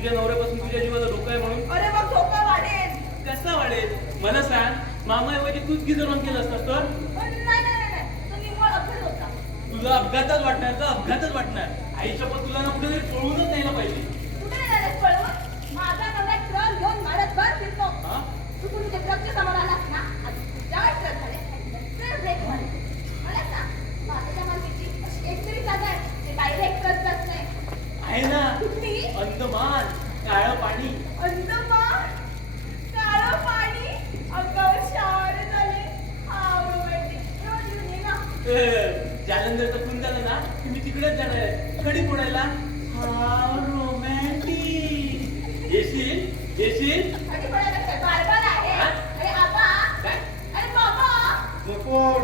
तुझ्या नवऱ्यापासून तुझ्या जीवाला धोका आहे म्हणून. अरे मग धोका वाढेल. कसा वाढेल मला सांग. मामाऐवजी तूच गिजरून केलं असतास तर. नाही नाही नाही, तो निव्वळ अपघात होता. तुला अपघातच वाटणार का? अपघातच वाटणार. आईच्या पण तुला ना कुठेतरी पळूनच न्यायला पाहिजे. कुठे निघालेस पळवून? माझा नवरा ट्रक घेऊन भारत भर फिरतो. हा? तू तुझ्या ट्रकच्या समोर आलास ना, जेव्हा ट्रक झाले तर ब्रेक मारे. मला सांग, भारताच्या मार्केटची अशी एक तरी जागा आहे ते डायरेक्ट ट्रक जात नाही. आहे ना. कुठली? अंदमान काळं पाणी. अंदमान काळं पाणी अंगावर शावर झाले. हाव रोमॅन्टिक. रोज येऊन ये ना. जालंधरचं खून झालं ना की मी तिकडेच जाणार आहे कडी फोडायला. हाव रोमॅन्टिक. येशील येशील. आणि कोणाला काय बारबार आहे? हा? अरे आबा. काय? अरे बाबा. जपून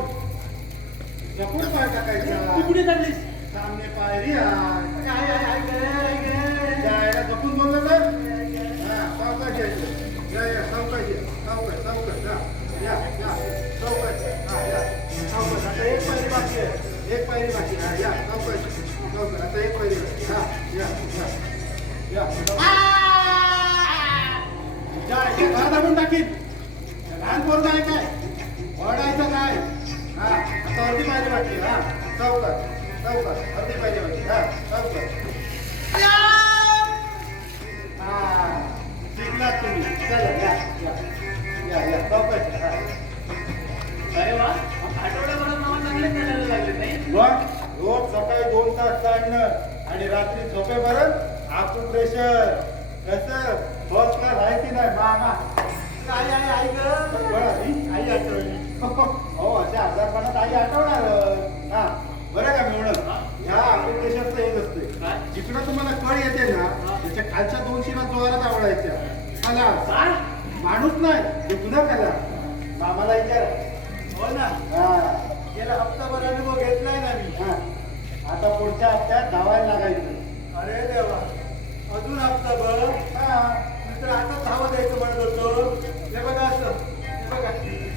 जपून पाय टाकायचा. तू कुठे चाललीस? सामने पायरी आहे. जायला जपून बोललं तर हा सावकाश यायचं. या सावकाश या सावकाश सावकाश या सावकाश हा या सावकाश. आता एक पायरी बाकी आहे. एक पायरी बाकी हा या सावकाश सावकाश. आता एक पायरी बाकी हा या या या घरात आणून टाकीन. लहान पोरगा आहे काय? ओरडायचं काय? हा आता अर्धी पायरी बाकी हा सावकाश सावकाश. अर्धी पायरी बाकी हा सावकाश. हा शिकलात तुम्ही. चला या या या या सावकाश हा. अरे वा आठवड्याभरात मामा चांगले करायला लागले नाही. मग रोज सकाळी 2 तास चालणं आणि रात्री झोपेपर्यंत आकुप्रेशर कसं फर्स्ट क्लास आहे की नाही मामा? आई आई आई ग आई आठवली. हो अशा आजारपणात आई आठवणार. हा बरं का मिळणं ह्या आकुप्रेशरचं हेच असते. काय? जिकडं तुम्हाला कळ येते ना त्याच्या खालच्या 2 शिरा जोरात आवडायच्या. कला काय? माणूस नाही ते तुझा कला. मामाला विचार. हो ना हा गेला हप्ताभर अनुभव घेतलाय ना मी. हा आता पुढच्या हप्त्यात धावायला लागायचं. अरे देवा अजून हप्ताभर. हा तर आता धावत द्यायचं म्हणत होतो. हे बघा असं हे बघा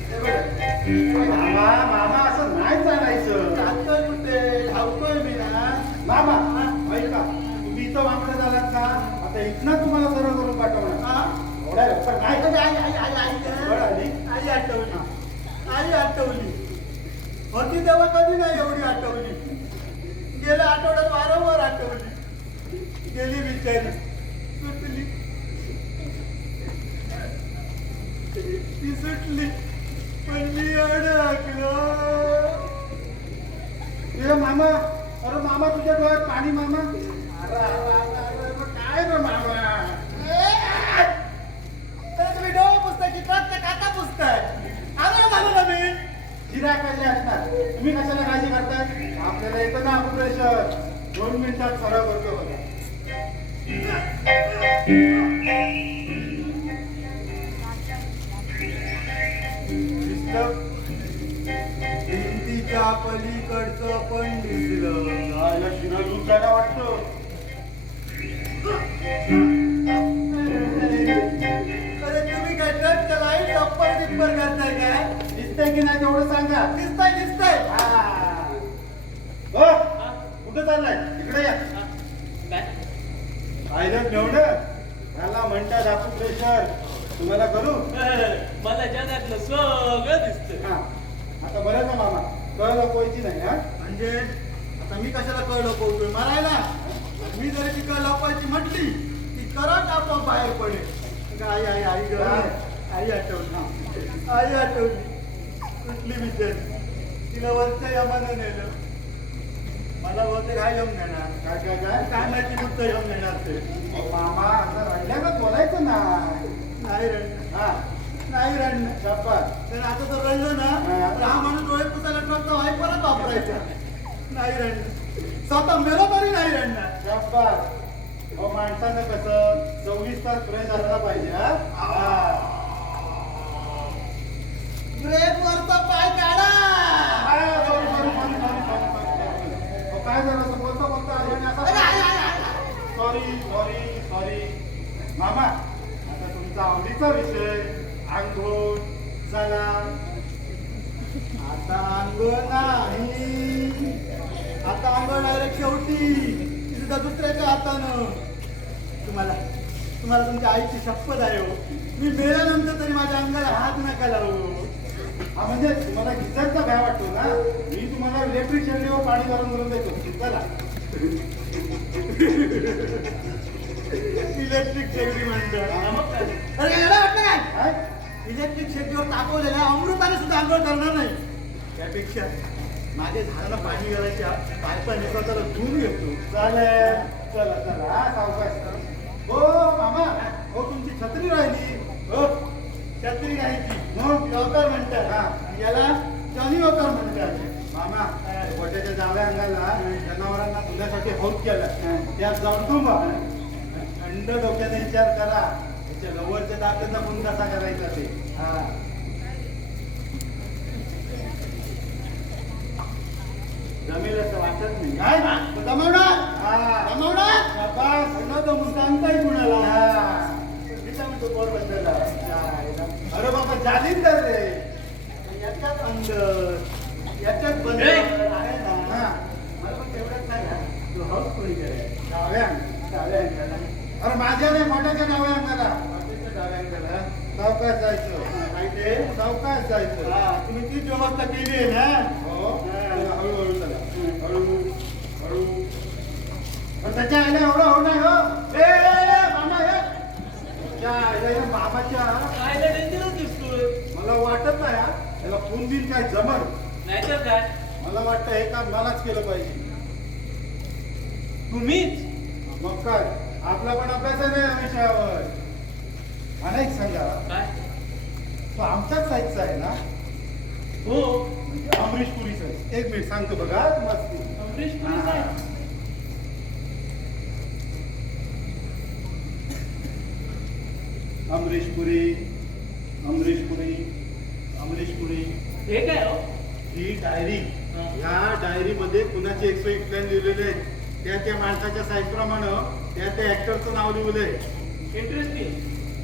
हे बघा मामा मामा असं नाही चालायचं. जातोय कुठे धावतोय मी ना. मामा ऐका तुम्ही इथं वाकडे झालात ना आता इथनं तुम्हाला सरळ करून पाठवणार. हा? एवढ्या लवकर नाही. आई आई आई आई आई बरं आली. आई आठवली. आई आठवली. होती तेव्हा कधी नाही एवढी आठवली. गेल्या आठवड्यात वारंवार आठवली. गेली बिचारी सुटली. ती सुटली पण मी अडकलो. ए मामा अरे मामा तुझ्या डोळ्यात पाणी मामा. अरे अरे अरे अरे काय रे मामा. तर तुम्ही डोळे पुसताय की ट्रकचा काटा पुसताय? आलं झालं ना मी. शिरा काढले असणार तुम्ही कशाला काळजी करताय? आपल्याला येतं ना ऑपरेशन 2 मिनिटात सरळ करतो बघा. भिंतीच्या पलीकडचं पण दिसलं. याला शिरा दूध जायला वाटतं. अरे तुम्ही काय ट्रकच्या लाईट टप्पर टिप्पर करताय काय? दिसतंय की नाही तेवढं सांगा. दिसतंय दिसतंय. हा. हो कुठं चाललाय? इकडे या. काय? पाहिलं ठेवणं त्याला म्हणतात आकुप्रेशर. तुम्हाला करू मला जगातलं सगळं दिसतं. हा आता बरं का मामा कळ लपवायची नाही. हा म्हणजे आता मी कशाला कळ लपवतोय मारायला? मी जर ती कळ लपवायची म्हटली की करत आपोआप बाहेर पडेल. आई आई आई ग आई आठवली. आई आठवली. कुठली बिचारी तिला वरच्या यमानं नेलं. मला बहुतेक हा यम नेणार. काय काय काय काय माहिती कुठचं यम नेणार ते. मामा असं राहिल्यानं बोलायचं नाही. नाही रडणं हा नाही रडणं. शाबास. तर आता जर रडलं ना तर हा माणूस डोळे पुसायला ट्रकचा वाईपरच वापरायचा. नाही रडणं. स्वतः मेलो तरी नाही रडणार. शाबास. हो माणसानं कसं 24 तास फ्रेश असला पाहिजे. हा ब्रेक वरचा पाय काढा. काय झालं असं बोलता बोलता सॉरी सॉरी सॉरी मामा. आता तुमचा आवडीचा विषय अंघोळ चला. आता अंघोळ नाही. आता अंघोळ डायरेक्ट शेवटी सुद्धा दुसऱ्याच्या हातानं. तुम्हाला तुम्हाला तुमच्या आईची शपथ आहे हो. मी मेल्यानंतर तरी माझ्या अंगाला हात नका लावू. हा म्हणजे तुम्हाला गिझरचा भ्या वाटतो ना, मी तुम्हाला इलेक्ट्रिक शेगडीवर पाणी गरम करून देतो. चला. इलेक्ट्रिक शेगडी म्हणतात. हा, मग काय? अरे एवढं वाटतं काय? काय? इलेक्ट्रिक शेगडीवर तापवलेल्या अमृताने सुद्धा आंघोळ करणार नाही. त्यापेक्षा माझ्या झाडाला पाणी घालायच्या पायपाने स्वतःला धुवून घेतो. चालेल. चला चला हा सावकाश. हो मामा, हो तुमची छत्री राहिली. हो छत्री नाही ती मग वॉकर म्हणतात. हा. आणि याला जॉनी वॉकर म्हणतात. मामा, गोट्याच्या डाव्या अंगाला जनावरांना धुण्यासाठी हौद केला. त्यात जाऊन तुम्हा थंड डोक्याने विचार करा, त्याच्या लवरच्या दातांना पण कसा करायचा ते. हा जमेल असं वाटत नाही. काय? जमवणार हा. जमवणार शाबास. म्हणलं तर मग सांगताय कुणाला. हा. मी काय म्हणतो पोरबंदरला. अरे बाबा जालिंदर रे. याच्यात अंदर याच्यात बंद ए! आहे ना. हा. मला पण तेवढंच सांगा, तू हाऊस कोणी करेल? डाव्या अंगाला. डाव्या अंगाला. अरे माझ्या नाही, मोठ्याच्या डाव्या अंगाला. बाकीच्या डाव्या अंगाला. सावकाश जायचं. काय ते? सावकाश जायचं. हा, तुम्ही तीच व्यवस्था केली आहे ना. हो. चला, हळूहळू चला. हळू हळू. पण त्याच्या आईला एवढं होणार हो. मामा हे. त्या आईला या मामाच्या खायला डेंजरच दिसतोय. मला वाटत नाही हा, याला फोन बिन काय जमल. नाहीतर काय? मला वाटतं हे काम मलाच केलं पाहिजे. तुम्हीच? मग काय, आपला पण अभ्यास आहे ना या विषयावर. मला एक सांगा, काय? तो आमच्याच साईजचा आहे ना? हो, म्हणजे अमरीश पुरी साईज. एक मिनिट सांगतो बघा मस्ती. अमरीश पुरी साहेब. अमरीश पुरी, अमरीश पुरी, अमरीश पुरी. हे काय हो? ही डायरी, हा. या डायरीमध्ये कुणाचे 101 प्लॅन लिहिलेले आहेत. त्या माणसाच्या साईज प्रमाणे त्या ऍक्टरचं नाव लिहिलंय. इंटरेस्टिंग.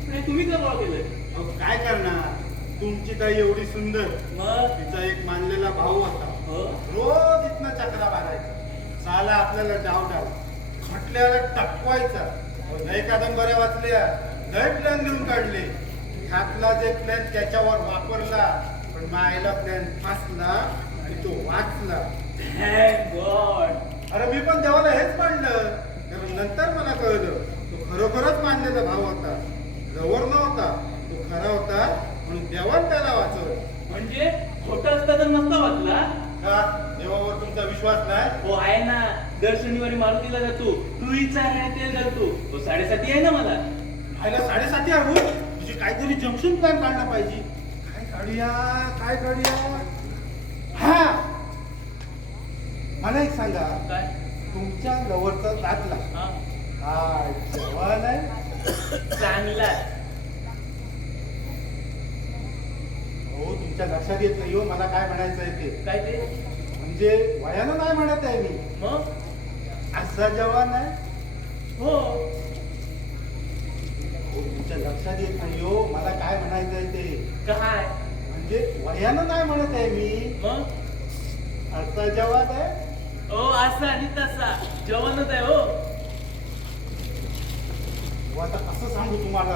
पण हे तुम्ही का गोळा केलंय? अहो, काय करणार, तुमची ताई एवढी सुंदर, मग तिचा एक मानलेला भाऊ होता. हो? रोज इथनं चक्रा मारायचा. साला आपल्याला डाव म्हटल्याला टपवायचा. लय कादंबऱ्या वाचल्या, लय प्लॅन लिहून काढले. ह्यातलाच एक प्लॅन त्याच्यावर वापरला, पण मायला प्लॅन फासला आणि तो वाचला. Thank God. अरे मी पण देवाला हेच मानलं, कारण नंतर मला कळलं तो खरोखरच मानलेला भाव होता. जवळ नव्हता, तो खरा होता म्हणून देवान त्याला वाचवलं. म्हणजे खोटं असता तर नसता वाचला. का देवावर तुमचा विश्वास नाही? हो आहे ना. दर शनिवारी मारुतीला जातो. टुईचा आहे तेल घालतो. तो 7:30 आहे ना मला. खायला 7:30 आहे हो. तुझी काहीतरी जंक्शन प्लॅन काढला पाहिजे. काय काढूया, काय काढूया? हा, मला एक सांगा, काय? तुमच्या लवरचा दातला हा? काय जवान आहे? चांगला. हो, तुमच्या लक्षात येत नाही हो मला काय म्हणायचं आहे ते. काय ते? म्हणजे वयानं नाही म्हणत आहे मी, मग? असा जवान आहे. हो. हो, तुमच्या लक्षात येत नाही हो मला काय म्हणायचं आहे ते. काय? म्हणजे वयानं नाही म्हणत आहे मी, मग? असा जवान आहे. ओ असा आणि तसा जेवणच आहे हो. हो, आता कसं सांगू तुम्हाला,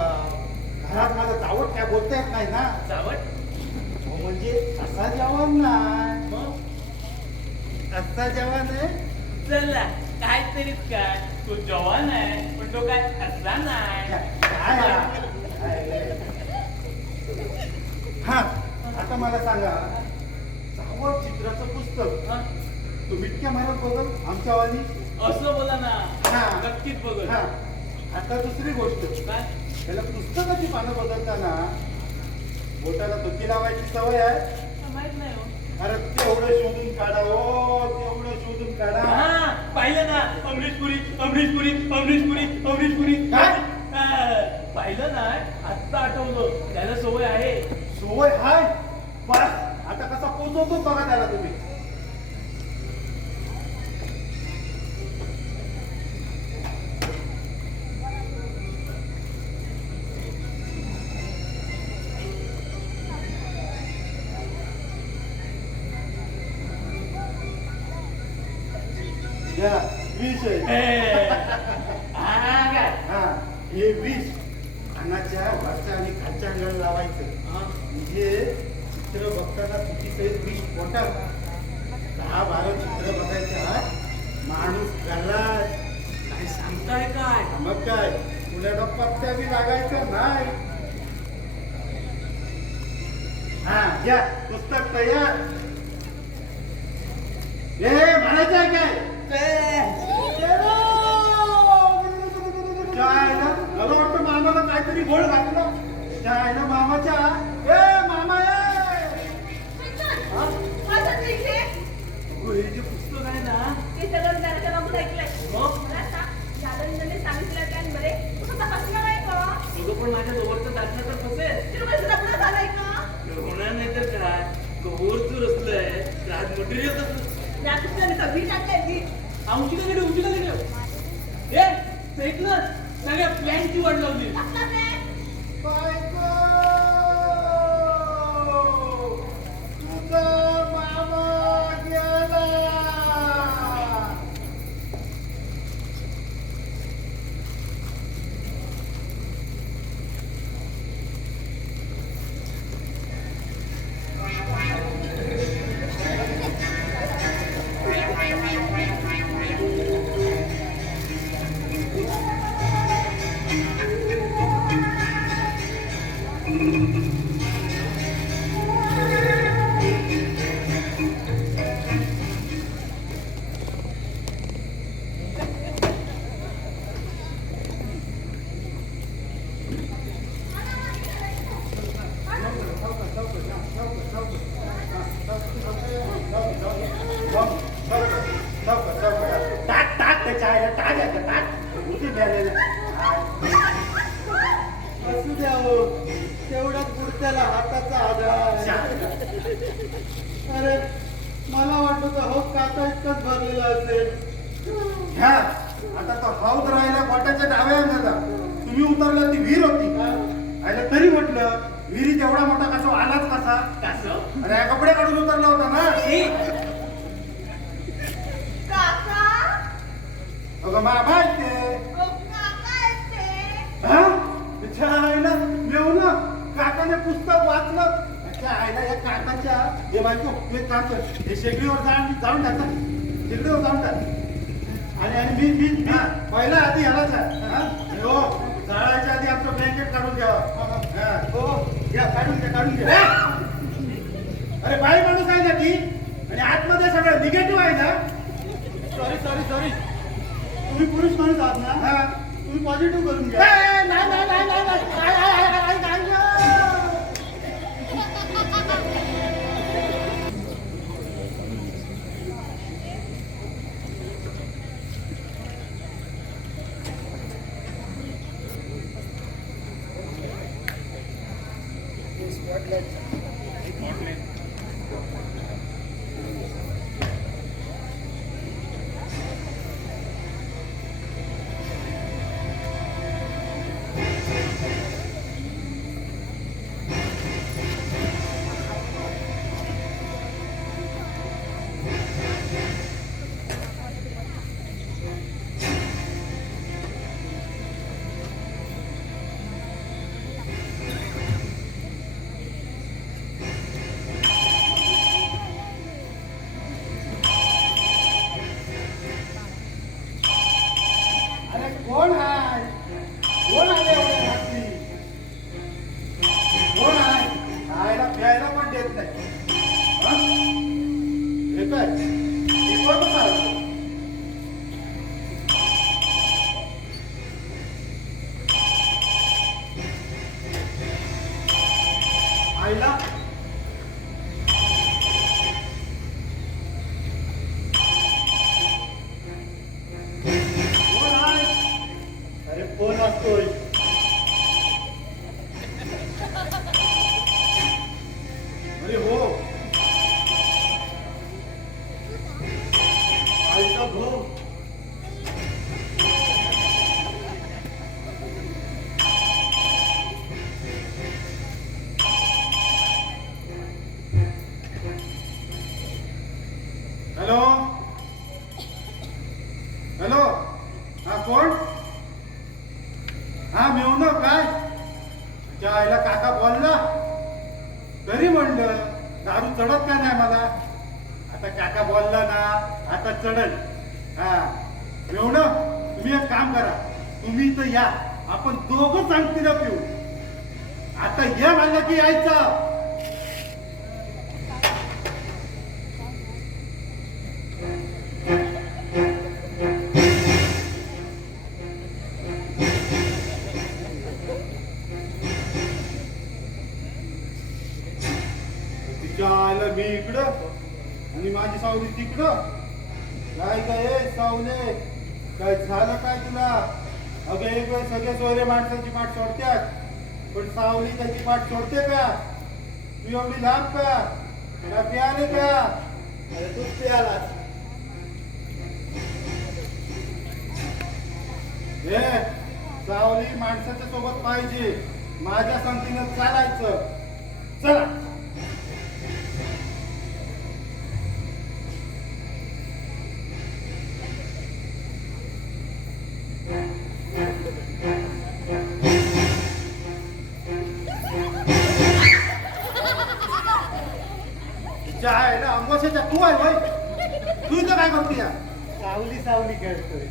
घरात माझं चावट काय बोलता येत नाही ना. चावट? हो, म्हणजे असा जवान नाही, मग? असा जवान आहे. चला काहीतरीच काय. तो जवान आहे पण तो काय असा नाही. काय हा, आता मला सांगा, चावट चित्राचं पुस्तक हा? तो मिटक्या मारत बघल आमच्या वाली. असं बोला ना. हा. नक्कीच बघ. हा, आता दुसरी गोष्ट, काय? त्याला पुस्तकाची पानं बदलताना बोटाला धुकी लावायची सवय आहे. माहित नाही हो. अरे तेवढं शोधून काढा हो, तेवढं शोधून काढा. हा, पाहिलं ना. अमरीश पुरी, अमरीश पुरी, अमरीश पुरी, अमरीश पुरी. काय? हा, पाहिलं ना. आत्ता आठवलं. त्याला सवय आहे. सवय हाय. बस आता कसा पोचवतो बघा त्याला तुम्ही. या विषय. हे. हा काय? हा हे विष कानाच्या वरच्या आणि खालच्या अंगाला लावायचं. म्हणजे चित्र बघताना तुझी सहित विष पोटात 10-12 चित्र बघायचे आत माणूस गल्लास. काय सांगताय काय? मग काय पुण्याला पत्त्या बी लागायचा नाही. हा घ्या पुस्तक तयार. हे म्हणायचं आहे काय? जायला मला वाटतं मामाला काहीतरी गोड घातलं. जायला मामाच्या ए मामा माझं ते इथे हे जे पुस्तक आहे ना ते सगळं त्याच्या बाबूत ऐकलंय. मग मला सांग जालंधरने सांगितलं त्यान बरे तू तपासणार आहे का? तुझं पण माझ्या जवळचं दाखलं तर फसेल. तुला कसं लग्न झालंय का? होणार नाही तर काय? कवर रचलंय राज मटेरियल या तुझ्याने सगळी टाकलंय मी. उंचीला गेलो ए फेकलं सगळ्या प्लॅनची वाट लावली. टाकला ते. बायको तुझा मामा गेला. टाक त्याच्या आईला टाक याच्या टाक उठी द्यायला. असू द्या हो तेवढ्याच पुढच्याला हाताचा आधार. अरे मला वाटत हो काटा इतकंच भरलेला असेल. घ्या आता तो हौद राहिला गोट्याच्या डाव्या अंगाला. तुम्ही उतरला ती विहीर होती आयला तरी म्हटलं विहिरीत एवढा मोठा कसा आलाच कसा? कसं? अरे कपडे काढून उतरला होता ना. काका अगं मामा आहेत ते. काका आहेत ते. हा? त्याच्या आईला मेवणं काकाने पुस्तक वाचलं. त्याच्या आईला या काकाच्या हे बायको तू एक काम कर हे शेगडीवर जाऊन टाक ना. शेगडीवर जाऊन टाक. आणि मी पहिला आधी ह्यालाच आहे. हो जाळायच्या आधी आमचं ब्लँकेट काढून घ्यावा. हो घ्या काढून घ्या. अरे बाई माणूस आहे ना ती आणि आतमध्ये सगळं निगेटिव्ह आहे ना. सॉरी तुम्ही पुरुष माणूस आहात ना. हा तुम्ही पॉझिटिव्ह करून घ्या. कोण आहे? कोण आले एवढ्या रात्री? कोण आहे? खायला प्यायला पण देत नाही. हा? हे काय? हे कोण आहे? आईला फोन असतोय. अरे हो आईचा भाऊ. हॅलो हॅलो हा कोण? हा मिळवणं काय त्या आईला काका बोलला तरी म्हणलं दारू चढत का नाही मला. आता काका बोलला ना आता चढल. हा मिळवणं तुम्ही एक काम करा, तुम्ही तर या, आपण दोघं सांगतील पिऊ. आता ये म्हणलं की यायचं. तिच्या आईला मी इकडं आणि माझी सावली तिकडं. काय काय सावले काय झालं काय तुला. अगं एक वेळ सगळे सोयरे माणसाची पाठ सोडत्यात, पण सावली त्याची पाठ सोडते का. तू एवढी लांब का तुला पियाले का. अरे तूच पियालास. हे सावली माणसाच्या सोबत पाहिजे, माझ्या संगतीनं चालायचं. चला तिच्या आईला अंगोशाच्या तू आहे भाई. तू इथं काय करते. सावली सावली खेळतोय.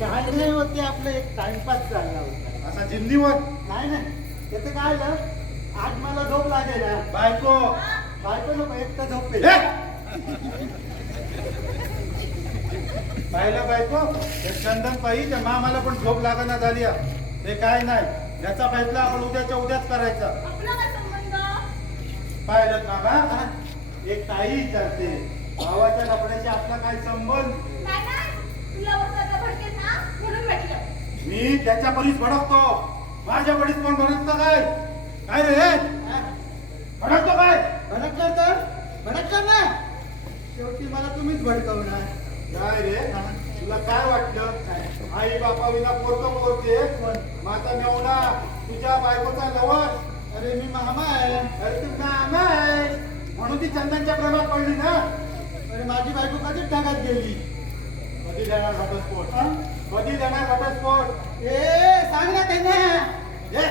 काय नाही होते आपलं एक टाइमपास चालला होता. असा जिमनीवर नाही नाही त्याचं काय झालं, आज मला झोप लागेल ना. बायको बायको नको एकटा झोपेल. हे! पाहिलं बायको ते चंदन पायी त्या मामाला पण झोप लागना झाली. ते काय नाही, याचा फैसला आपण उद्याच्या उद्याच करायचा. आपला काय संबंध? पाहिलं मामा, एक ताई विचारते भावाच्या लपड्याशी आपला काय संबंध. नाही नाही, तुला वस्ताचा भडकेल ना म्हणून म्हटलं. मी त्याच्या परीस भडकतो, माझ्या परीस कोण भडकतं काय. काय रे भडकतो काय. भडकलं तर भडकलं ना, शेवटी मला तुम्हीच भडकवणार. काय रे तुला काय वाटलं. आई बापा विना पोरतं पोरते. माझा मेवणा तुझ्या बायकोचा लवर. अरे मी मामा आहे. अरे तू मामा आहे म्हणून ती चंदनच्या प्रेमात पडली ना. अरे माझी बायको कधीच ढगात गेली. कधी देणार घटस्फोट. कधी देणार घटस्फोट. ए सांग ना त्यांना. हे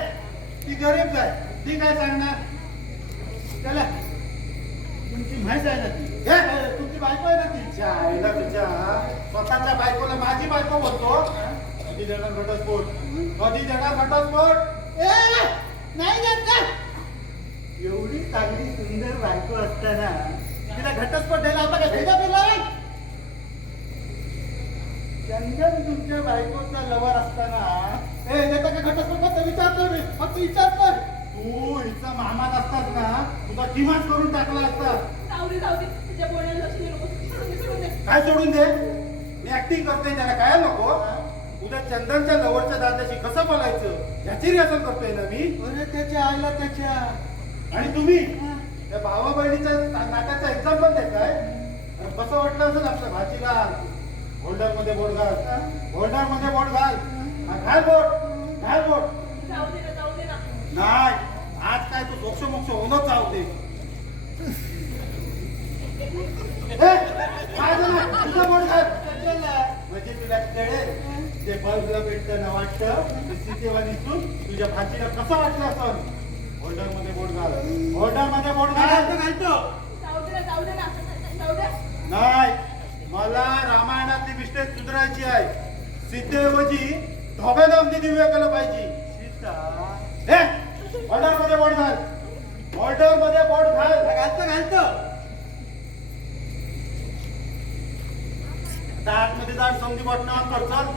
ती गरीब काय, ती काय सांगणार. चला तुमची म्हैस आहे ना ती. हे तुमची बायको आहे ना ती. तिच्या आईला तिच्या स्वतःच्या बायकोला माझी बायको बोलतो. कधी देणार घटस्फोट. कधी देणार घटस्फोट. ए नाही देत का. एवढी चांगली सुंदर बायको असताना तिला घटस्फोट द्यायला आपला काय भेदा पेला. चंदन तुमच्या बायकोचा लवर असताना ए देता का घटस्फोट. फक्त विचारतो मी, फक्त विचारतो. तू हिचा मामा असतात ना तुझा किमान करून टाकला असता. जाऊ दे तुझ्या बोलण्याला लक्ष देऊ नको. सोडून दे. काय सोडून दे. मी ऍक्टिंग करतोय त्याला काय नको. उद्या चंदनच्या लवरच्या दादाशी कसं बोलायचं याची रिहर्सल करतोय ना मी. अरे त्याच्या आईला त्याच्या. आणि तुम्ही त्या भावा बहिणीच्या नाट्याचा एक्झाम पण देताय. कसं वाटलं असेल आपल्या भाजीला. होल्डर मध्ये बोट घाल, होल्डर मध्ये बोट घाल. घाल बोट, घाल बोट. जाऊ दे ना. नाही आज काय तू मोक्ष मोक्ष होणं चावते. काय झालं तुझं बोट घाल. म्हणजे तुला कळेल ते बल्बला भेटताना वाटतं तेव्हा दिसून तुझ्या भाजीला कसं वाटलं असं. होल्डर मध्ये बोट घाल, होल्डर मध्ये बोट घाल. घालतो जाऊ दे ना. जाऊ दे. नाही मला रामायणातली मिस्टेक सुधारायची आहे. सीतेऐवजी धोबे लावून दिव्य केलं पाहिजे. सीता हे होल्डर मध्ये बोट घाल, होल्डर मध्ये बोट घाल. घालतो. आतमध्ये जाण समधी बटन ऑन कर. चल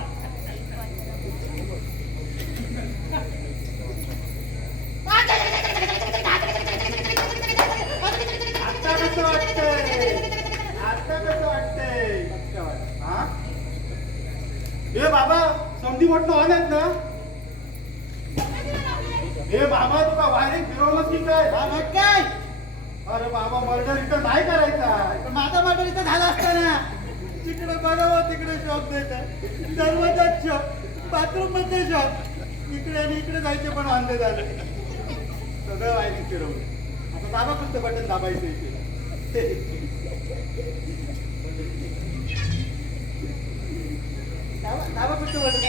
आता कसं वाटतंय. आता कसं वाटतंय. हा हे बाबा समधी बटन ऑन आहेत ना. हे बाबा तुला वायरिंग फिरवलंच की काय. हा मग काय. अरे बाबा मर्डर इथं नाही करायचा. पण माझा मॉडेल इथं झाला असताना तिकडे बघावं तिकडे शॉप देत आहे. दरवाजात शॉप, बाथरूम मध्ये शॉप. इकडे आणि इकडे जायचे पण वांदे झाले. सगळं वायरिंग फिरवलं. आता दाबा कोणतं बटन दाबायचं इथे. दाबा कोणतं बटन.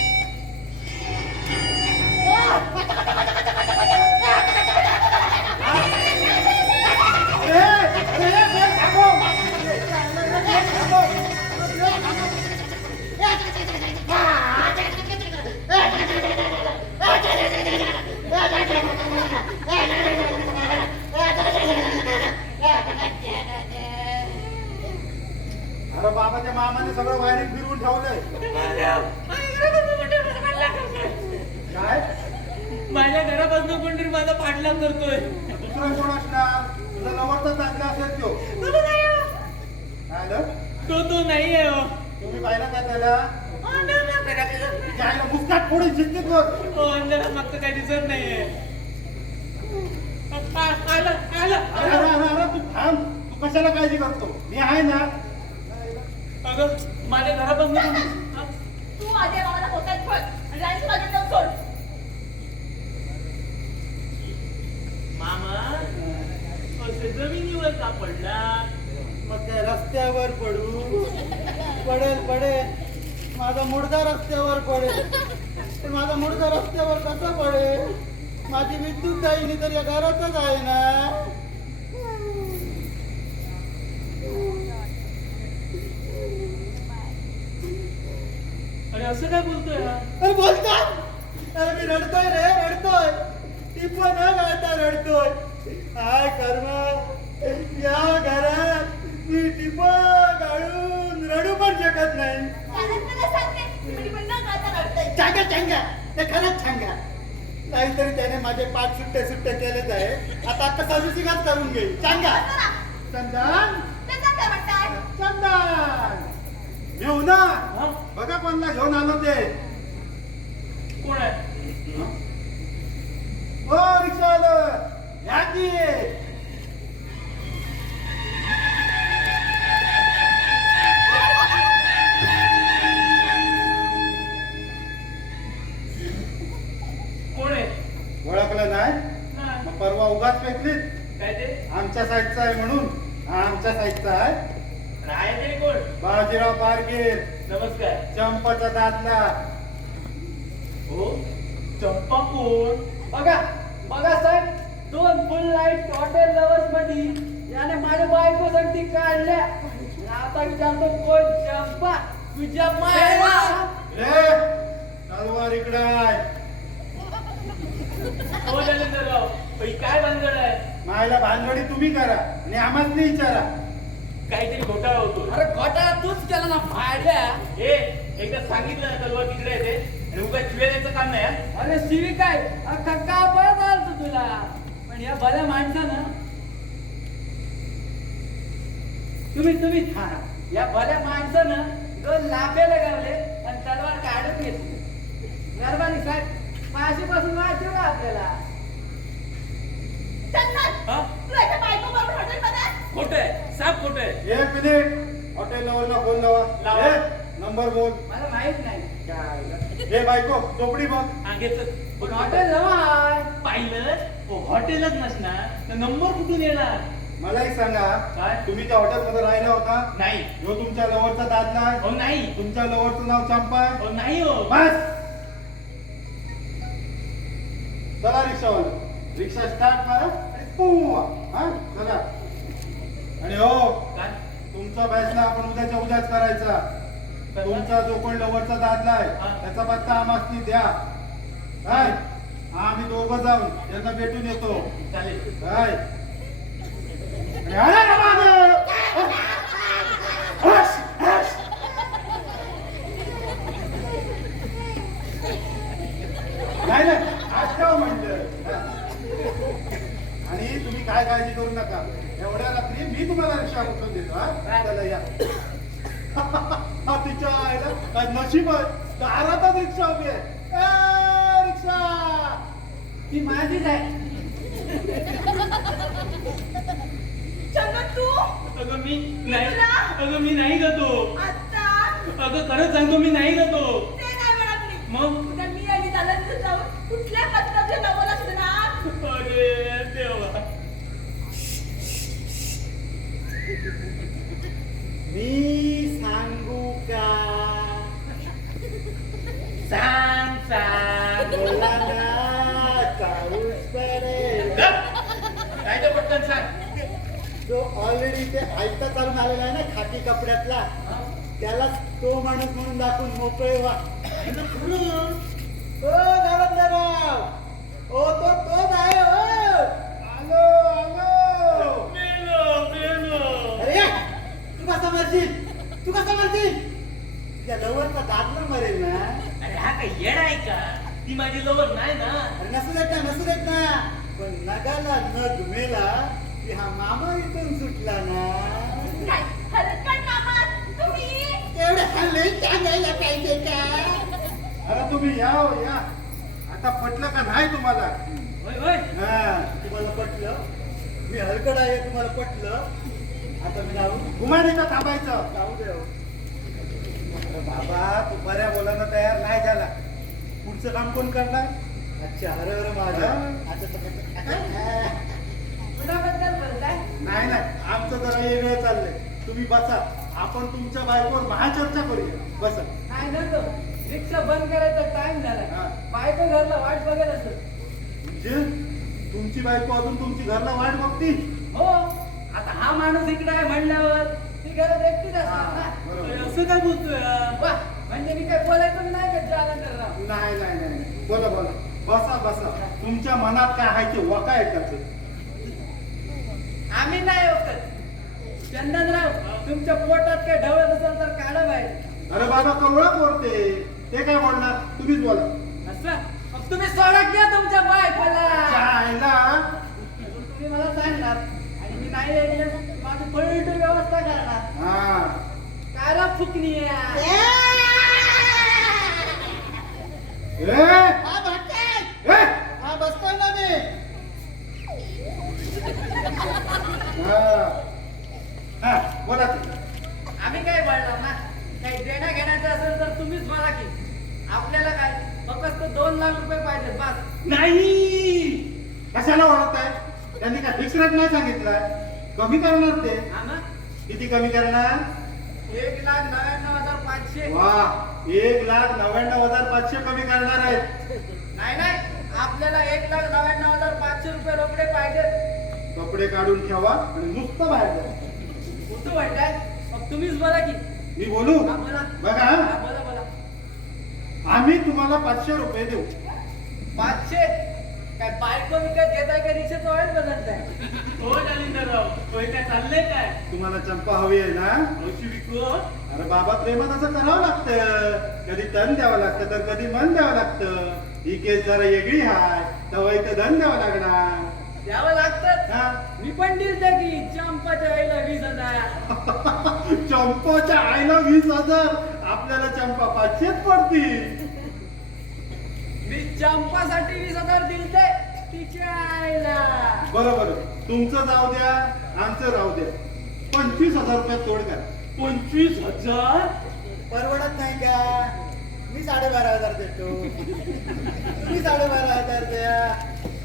गावाच्या मामाने सगळं वायरिंग फिरवून ठेवलंय. काय माझ्या घरापासून कोणतरी माझा पाठलाग करतोय. दुसरं कोण असणार? तुझा नवरचा चांगला असेल तो. काय आलं? तो नाही आहे हो. तुम्ही पाहिला का त्याला? जायला मुस्काट फोडून जिंकत बघ. हो, अंधारात मागचं काही दिसत नाहीये. आलं. अरे अरे अरे अरे तू थांब. तू कशाला काळजी करतो? मी आहे ना. अगं माझ्या घरापासून तू आधी आम्हाला होत्यात फळ आणि राईस माझ्या जाऊन सोड. मामा असे जमिनीवर का पडला? मग काय रस्त्यावर पडू? पडेल. माझा मुडदा रस्त्यावर पडेल. तर माझा मुडदा रस्त्यावर कसा पडेल? माझी विद्युत जाईनी तर या घरातच आहे ना. अरे असं काय बोलतोय हा? अरे बोलतात. अरे मी रडतोय. ती पण न गाळता रडतोय. काय कर्म, या घरात मी टिप गाळून रडू पण शकत नाही. त्यालाच मला सांगते, तुम्ही पण न गाता रडताय. चांगा ते खरंच चांगा. नाहीतरी त्याने माझे पाठ सुट्टे केलेच आहे. आता अक्का सर्व्हिसिंगच करून घेईल. चांगा चंदन त्यांना काय म्हणतात? चंदन घेऊ ना. हा? बघा कोणला घेऊन आलो ते. कोण आहे? ओ रिक्षावाला या की. कोण आहे? ओळखलं नाही? नाही. मग परवा उगाच फेकलीत. काय ते? आमच्या साईडचा आहे म्हणून. हा आमच्या साईडचा आहे. राय तरी कोण? बाजीराव पारगीर, नमस्कार. चंपाचा दादला. हो, चंपा कोण? बघा साहेब, 2 फुल लाईट हॉटेल लवर्स मध्ये याने माझ्या बायकोसाठी काढल्या. आणि आता विचारतो कोण? चंपा तुझ्या मायला. रे तलवार इकडे आहे. हो जालेंद्रराव, बाई काय भानगड आहे? मायला भानगडी तुम्ही करा आणि आम्हाला नाही विचारा. काहीतरी घोटाळा होतो. अरे घोटाळा तूच केला ना भाड्या. हे एकदा सांगितलं ना तलवार तिकडे येते आणि उगा द्यायचं काम नाही हा? अरे शिवी काय अख्खा का पळत आलतो तुला. पण या भल्या माणसानं तुम्ही थांबा. या भल्या माणसानं 2 लाफे लगावले आणि तलवार काढून घेतली. गरबानी साहेब फाशीपासून वाचवलं आपल्याला. चंदन, हा? तू याच्या बायकोबरोबर हॉटेलमध्ये आहेस? खोटं आहे, साफ खोटं आहे. 1 मिनिट. हॉटेल नवरला फोन लावा. लावा. नंबर बोल. मला माहित नाही. हे बायको चोपडी बघ. आगेचं पण हॉटेल जवळ आहे. पाहिलं? हो, हॉटेलच नसणार तर नंबर कुठून येणार? मला एक सांगा, काय? तुम्ही त्या हॉटेलमध्ये राहिला होता? नाही. जो तुमच्या लवरचा दादला आहे? हो नाही. तुमच्या लवरचं नाव चंपा आहे? हो नाही हो. बस. चला रिक्षावाला, रिक्षा स्टार्ट करा आणि पुवा. हा चला. आणि हो, काय? तुमचा फैसला आपण उद्याच्या उद्याच करायचा. तुमचा जो कोण लवरचा दादला आहे हा. त्याचा पत्ता आम्हाला द्या. काय? आम्ही दोघं जाऊन त्यांना भेटून येतो. चालेल. काय? आणि अरे रे मागे! Hush, hush. नाही आठव म्हणलं. आणि तुम्ही काय काळजी करू नका. एवढ्या रात्री मी तुम्हाला रिक्षा उचलून देतो. हा चला या. हा तिच्या आईला काय नशीब आहे. दारातच रिक्षा उभी आहे. ए, रिक्षा. ती माझीच आहे. चंदन, तू अगं मी नाही. तुला? अगं मी नाही गतो. आता अगं खरंच सांगतो मी नाही गतो. ते नाही म्हणत मी. मग? उद्या मी आणि दादा तिथे जाऊन कुठल्या पत्राचे नवल असणार? अरे देवा. मी सांगू का? सांग. बोला ना, चालूच पडेल. काय ते पटकन सांग. जो ऑलरेडी ते आयता चालून आलेला आहे ना खाकी कपड्यातला, त्याला तो माणूस म्हणून दाखवून मोकळे व्हा. ओ गावंडराव, ओ तो तोच आहे. ओ आलो आलो. मेलो. अरे या, तू कसा मरशील? नाही ना. अरे नसू देत ना पण नगाला नग मेला की हा मामा इथून सुटला ना. काय खरंच पण मामा तुम्ही तेवढं हल्ले सांगायला पाहिजे का. अरे तुम्ही या हो, या. आता पटलं का नाही तुम्हाला? होय होय. हा तुम्हाला पटलं मी हलकड आहे तुम्हाला पटलं. आता मी जाऊ घुमाने का थांबायचं? जाऊ दे हो. अरे बाबा तू बऱ्या बोलायला तयार नाही झाला. पुढचं काम कोण करणार? अच्छा हर माझा हा. आता कुणाबद्दल बोलताय? नाही नाही आमचं जरा वेगळं चाललंय. तुम्ही बसा, आपण तुमच्या बायकोवर महाचर्चा करूया. बसा. नाही नको रिक्षा बंद करायचा टाइम झाला. हा. बायको घरला वाट बघत असत. म्हणजे तुमची बायको अजून तुमची घरला वाट बघती? हो आता हा माणूस इकडे आहे म्हणल्यावर ती घरात एकटीच असणार ना. बरोबर. अरे असं काय बोलतोय वा म्हणजे मी काय बोलायचं नाही का जालंधरराव. नाही नाही नाही बोला बोला. बसा बसा. तुमच्या मनात काय आहे ते वका ऐकायचं. आम्ही नाही ओळखत. चंदनराव तुमच्या पोटात काय ढवळत असेल तर काढा बाहेर. अरे बाबा कवळं बोलते ते काय बोलणार? तुम्हीच बोला. असं मग तुम्ही सोडा घ्या तुमच्या बायकोला. चायला तुम्ही मला सांगणार आणि मी नाही ऐकलं माझी पलट व्यवस्था करणार. हा कारा फुकणी आहे. ए हा भटके ए हा बसतोय ना मी. हा बोला ते. आम्ही काय बोलणार ना काही देण्या घेण्याचं असेल तर तुम्हीच बोला की. आपल्याला काय फक्त 2 लाख रुपये पाहिजे बस. नाही. कशाला ओळखत आहे? त्यांनी काय फिक्स रेट नाही सांगितलाय. कमी करणार ते. हा ना किती कमी करणार? 1,99,500. वा 1,99,500 कमी करणार आहेत. नाही नाही आपल्याला 1,99,500 रुपये रोकडे पाहिजेत. कपडे काढून ठेवा आणि नुसतं बाहेर जा. कुठं म्हणताय मग तुम्हीच बोला की. मी बोलू? हा, बोला. बघा हा, बोला बोला. आम्ही तुम्हाला 500 रुपये देऊ. 500 काय बायको विकत घेताय का रिक्षाचं ऑइल बदलताय? हो जालिंदरराव. होय काय चाललंय काय? तुम्हाला चंपा हवी आहे ना? औषधी विकू. अरे बाबा प्रेमात असं करावं लागतं. कधी तन द्यावं लागतं तर कधी मन द्यावं लागतं. ही केस जरा वेगळी आहे तेव्हा इथं धन द्यावं लागणार. द्यावं लागतं. हा? मी पण दिलते की चंपाच्या आईला 20,000. चंपाच्या आईला 20,000. आपल्याला चंपा 500 पडतील. मी चंपासाठी 20,000 दिलते तिच्या आईला. बरोबर तुमचं जाऊ द्या आमचं राहू द्या. 25,000 रुपये तोड करा. 25,000. परवडत नाही का? मी 12,500 देतो. तुम्ही 12,500 द्या.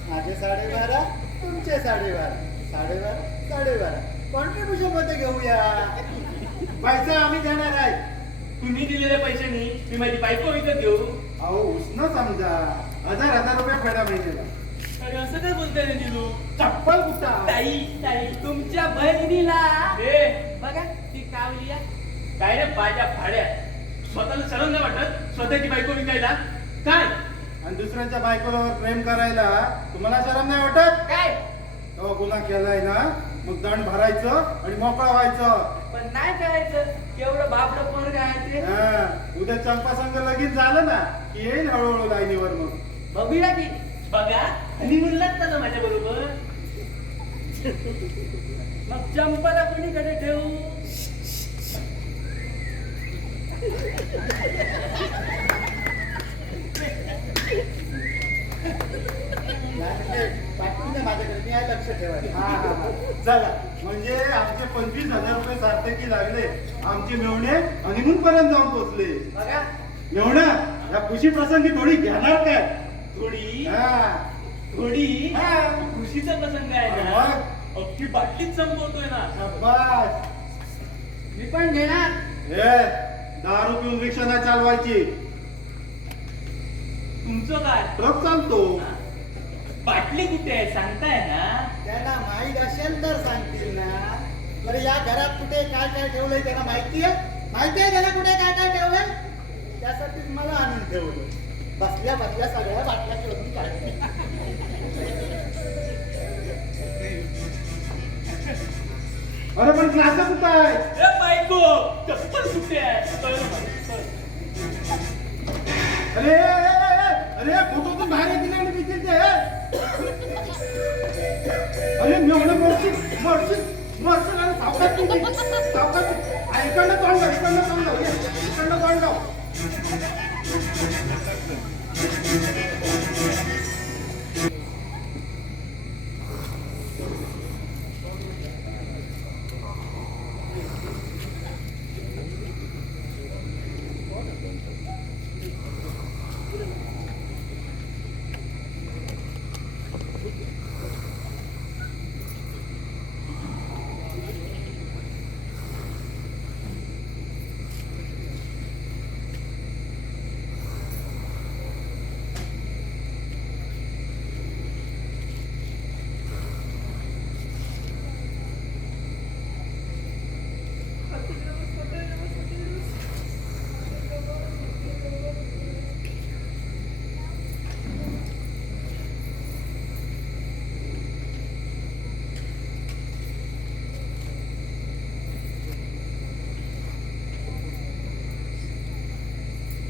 माझे 12,500 तुमचे 12,500 12,500 कॉन्ट्रीब्युशन मध्ये घेऊया. पैसे आम्ही देणार आहे. तुम्ही दिलेल्या पैशानी मी माझी बायको विकत घेऊ. अहो उष्ण समजा 1,000 रुपये फेडा महिन्याला. अरे असं काय बोलताय रे नीलू? चप्पल कुठं? ताई ताई. तुमच्या बहिणीला ए बघा ती कावली आहे. काय रे बाजा भाड्या. स्वतःला शरम नाही वाटत स्वतःची बायको विकायला? काय आणि दुसऱ्यांच्या बायकोवर प्रेम करायला तुम्हाला शरम नाही वाटत? काय तेव्हा गुन्हा केलाय ना मग दंड भरायचं आणि मोकळा व्हायचं. पण नाही करायचं केवढं बापडं पोरग आहे ते. हा, उद्या चंपा संघ लगीन झालं ना की येईल हळूहळू लाईनीवर. मग बघूया की. बघा हनीमूनलाच ना माझ्या बरोबर. मग चंपाला कोणीकडे ठेवू? पाठवून द्या माझ्याकडे. मी आहे लक्ष ठेवायला. हा, हा, हा. चला म्हणजे आमचे 25,000 रुपये सार्थकी लागले. आमचे मेवणे हनीमून पर्यंत जाऊन पोहोचले. बघा मेवणा या खुशी प्रसंगी थोडी घेणार काय? थोडी हा. थोडी हा. खुशीचा प्रसंग आहे अरे ना. वा. अख्खी बाटलीच संपवतोय ना. शाबास. मी पण घेणार. ए दारू पिऊन रिक्षा नाही चालवायची. तुमचं काय? ट्रक चालतो. बाटली कुठे आहे सांगताय ना? त्यांना माहीत असेल तर सांगतील ना. बरं या घरात कुठे काय काय ठेवलंय त्यांना माहिती आहे? माहिती आहे त्याला कुठे काय काय ठेवलंय? त्यासाठीच मला आणून ठेवलं. बसल्या बसल्या सगळ्या बाटल्या शोधून काढल्या. अरे पण क्लास कुठं आहे? ए बायको चप्पल कुठे आहे? कळलं मला, कळलं. अरे अरे फोटोतून बाहेर येते. मरशील आणि सावकाश तुम्ही सावकाश इकडनं तोंड लाव, इकडनं तोंड लाव, ये, इकडनं तोंड लाव.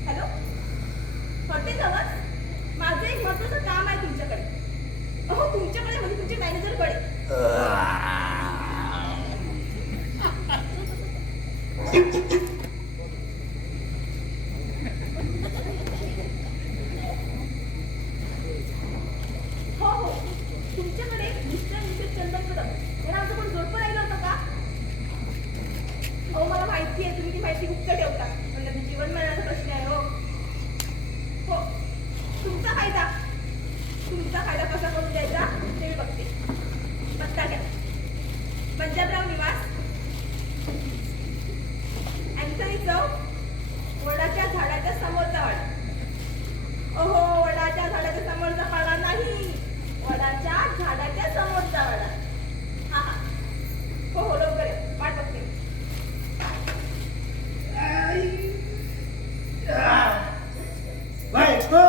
हॅलो हॉटेल नवाज, माझं एक महत्वाचं काम आहे तुमच्याकडे. अहो तुमच्याकडे म्हणजे तुमच्या मॅनेजरकडे. हो हो, तुमच्याकडे मिस्टर मिसेस चंदन कदम यांना आमचं कोण जोडपं राहिलं होतं का? हो मला माहिती आहे, तुम्ही ती माहिती गुप्त ठेवता, पण त्याचं जीवन मरणाचा प्रश्न आहे. हो तुमचा फायदा कसा करून द्यायचा ते मी बघते. पत्ता घ्या, पंजाबराव निवास, अँथनी चौक, वडाच्या झाडाच्या समोरचा वाडा. ओहो, वडाच्या झाडाच्या समोरचा पाडा नाही, वडाच्या झाडाच्या समोरचा वाडा. हा हा, हो हो, लवकर या, वाट बघते. बायको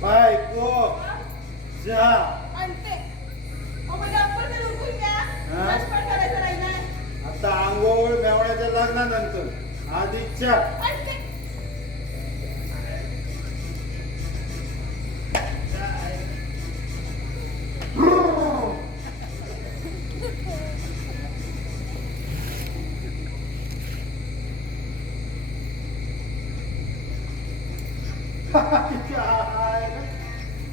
बायको जा आणते. अहो म्हणजे आपण ते उरकून घ्या, हा? ब्रश पण करायचं नाही ना. आता आंघोळ मेवण्याच्या लग्नानंतर आधीच्या आणते.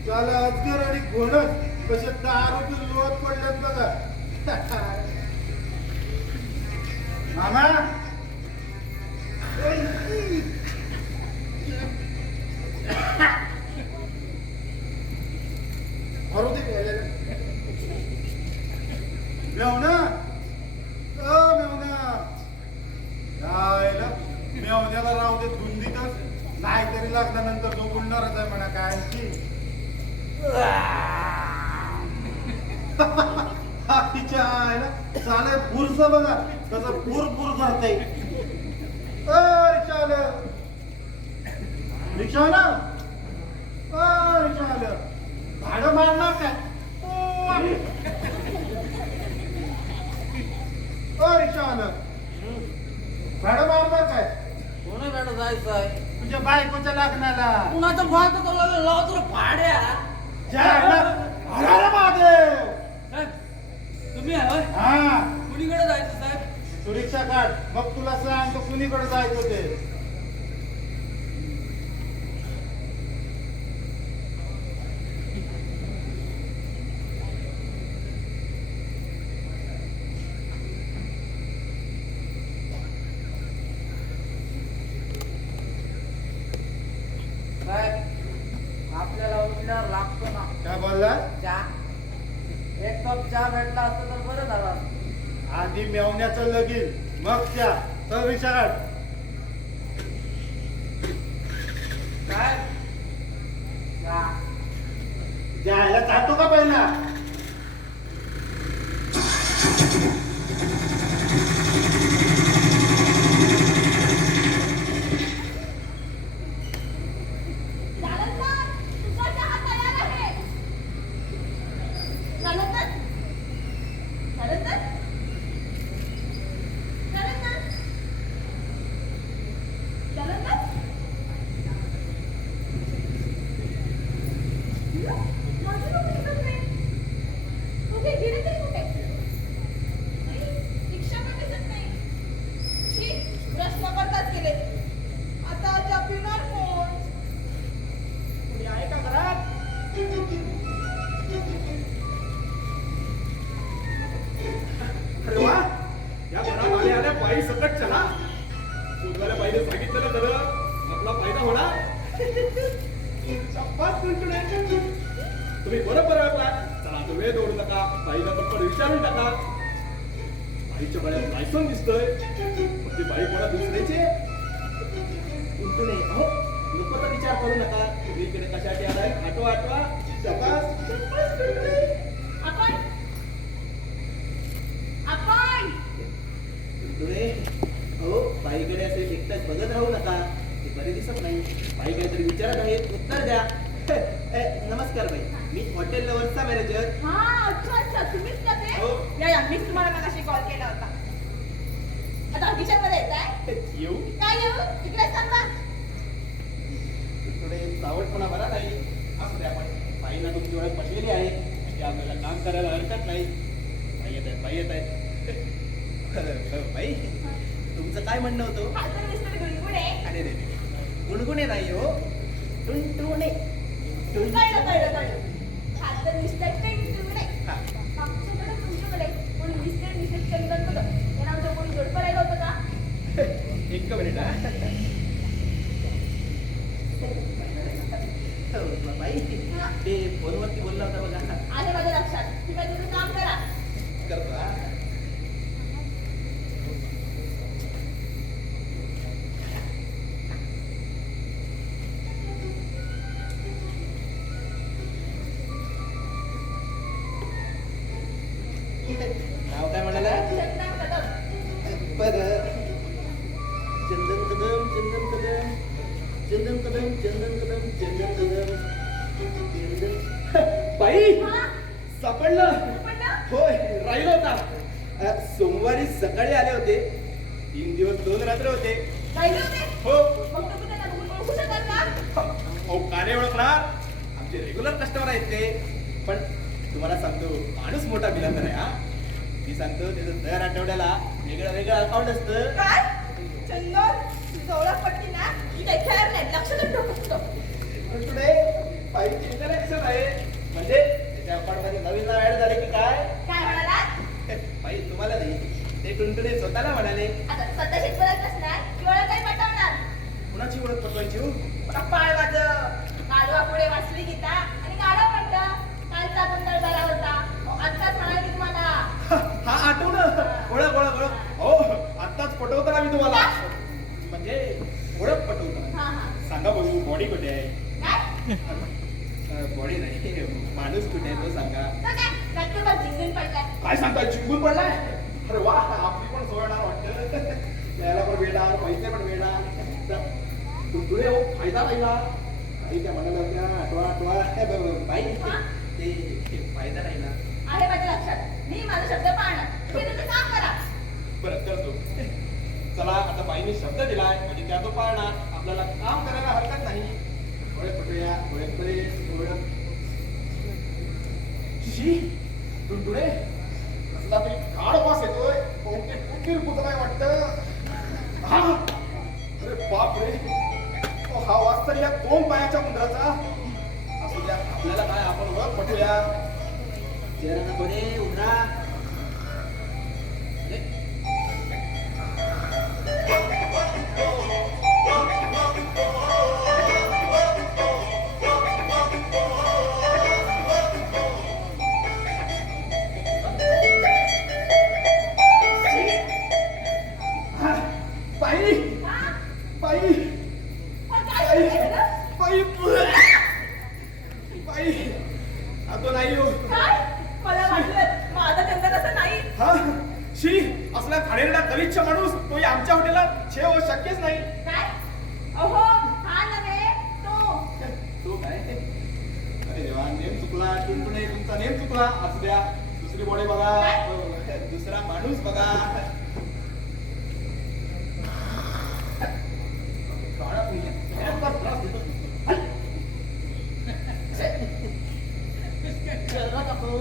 त्याला अजगर आणि घोडच कसे दारू पिऊन लोट पडल्यात बघा. मामा मरू दे मेवना, मेवण्याला राहू दे धुंदीतच, नाहीतरी लग्नानंतर जो गुंडारच आहे म्हणा काय तिच्या चाले पुरस बघा कसं पूर धरते. रिक्षा आलं, रिक्षा आलं, रिक्षा आलं, भाडं मारणार काय? रिक्षा आलं, भाडं मारणार काय? कोणाकडे जायचं आहे? तुझ्या बायकोच्या लग्नाला. कुणाचं भात लाव तुला भाड्या. महादेव साहेब, तुम्ही आहे होय? हा, कुणीकडे जायचं साहेब? तू रिक्षा काढ, मग तुला सांग तो कुणीकडे जायचं ते. साहेब, आपल्याला उठल्यावर लागतो ना काय बोलला? चहा. एक कप चहा भेटला असतं तर बरं झालं असतं. आधी मेवण्याचं लगीन मग त्या तर रिक्षा काढ. साहेब, चहा. द्यायला जातो का पहिला? जालंधर, तुझा चहा तयार आहे. जालंधर, जालंधर, जालंधर, जालंधर. माझी नोकरी दिसत नाही. तुम्ही बरोबर ओळखलात. चला तो वेळ दोडू नका, बाईला पटपट विचारून टाका. बाईच्या गळ्यात लायसन दिसतंय, पण ती बाई कोणा दुसऱ्याची आहे? उलटून ये. अहो नको तर विचार करू नका. तुम्ही इकडे कशासाठी आलाय? आठवा आठवा. शबास. आपण आपण तुळे हो बाईकडे असे एकटाच बघत राहू नका. ते बरे दिसत नाही. बाई काहीतरी विचारत आहेत, उत्तर द्या. नमस्कार बाई, मी हॉटेल लव्हर्सचा मॅनेजर. हा अच्छा अच्छा तुम्हीच का ते हो. या मीच तुम्हाला मगाशी कॉल केला होता. आता किचन मध्ये येताय? येऊ काय येऊ तिकडे सांगा. थोडे चावटपणा बरा नाही. असू द्या, पण बाईंना तुमची ओळख पटलेली आहे म्हणजे आपल्याला काम करायला हरकत नाही. बाई येत आहेत, बाई येत आहेत. बाई तुमचं काय म्हणणं होतं? हा तर मिस्टर गुणगुणे. अरे रे रे, गुणगुणे नाही हो, टुणटुणे. कळलं. हा तर मिस्टर गुणगुणे. हा. आमच्याकडे तुमच्याकडे कोणी मिस्टर मिसेस चंदन होतं. त्या नावाचं कोणी जोडपं राहिलं होतं का? एक मिनिट हा. हो, बाई ते फोनवरती बोलला होता बघा. आले माझ्या लक्षात. तुम्ही तुझं काम करा. करतो हा. नाव काय म्हणाला? चंदन कदम. बर चंदन कदम, चंदन कदम, चंदन कदम, चंदन कदम, चंदन कदम, चंदन. बाई हा सापडलं. पण ना होय, राहिलो होता. सोमवारी सकाळी आले होते. 3 दिवस 2 रात्र होते. राहिले होते. हो. मग तुम्ही त्यांना बघून ओळखू शकाल का? अहो का नाही ओळखणार? आमचे रेग्युलर कस्टमर आहेत ते. पण तुम्हाला सांगतो, माणूस मोठा बिलांतर आहे हा. मी सांगतो त्याचं दर आठवड्याला वेगळं वेगळं अकाउंट असतं. काय चंदन तुझं ओळख पटली ना की काही खेळ नाही. लक्ष देऊन ठोकतो. पण पुढे बाईची इंटरॅक्शन आहे. म्हणजे त्याच्या अकाउंट मध्ये नवीन नाव ऍड झाले की काय? काय म्हणाला? बाई तुम्हाला नाही, ते टुनटुने स्वतःला म्हणाले. आता स्वतःशीच बोलत नसणार की ओळख काही पटवणार. कुणाची ओळख पटवायची हो? पाळ माझं गाडवा पुढे वाचली गीता आणि गाडव म्हणतं. कालचा गोंधळ बरा होता. आत्ताच म्हणाले की तुम्हाला हा आठवलं. ओळख ओळख ओळख. हो आत्ताच पटवताना मी तुम्हाला. म्हणजे ओळख पटवताना. हा हा सांगा बघू, बॉडी कुठे आहे? काय बॉडी नाही, माणूस कुठे आहे तो सांगा. तर काय डॉक्टर जिंकून पडलाय. काय सांगताय, चिंबून पडलाय? अरे वा, आपली पण सोय होणार वाटतं. यायला पण वेळणार, पैसे पण वेळणार. तुझे हो फायदा राहिला. काही त्या म्हणाल्या होत्या आठवा आठवा. बाई ते फायदा राहिला. आहे माझ्या लक्षात. मी माझा शब्द पाळणार. तुम्ही तुमचं काम करा. बरं करतो. चला आता बाईने शब्द दिलाय म्हणजे त्या तो पाळणार. आपल्याला काम करायला हरकत नाही. ओळख पटूया, ओळख बरे, ओळख. शी टुनटुणे, कसला तरी गाढ वास येतोय. कोणते कुकीर कुत्राय वाटतं. हा, अरे बाप रे, हा वास तर या 2 पायाच्या उंदराचा. असू द्या, आपल्याला काय, आपण ओळख पटूया. जरा बरे उंदरा. बाई हा? बाई पण काय झालं? बाई बाई आता नाही हो. काय? मला वाटलं माझा चंदन असं नाही. हा शी, असला खाणेरडा गलिच्छ माणूस तो आमच्या हॉटेलला छेव शक्यच नाही. काय? अहो हा नव्हे तो. तो काय? अरे देवा, नेम चुकला. टुनटुणे तुमचा नेम चुकला. असू द्या, दुसरी बॉडी बघा, दुसरा माणूस बघा. काळा पुण्य, नेमका त्रास देतो. चला काकू.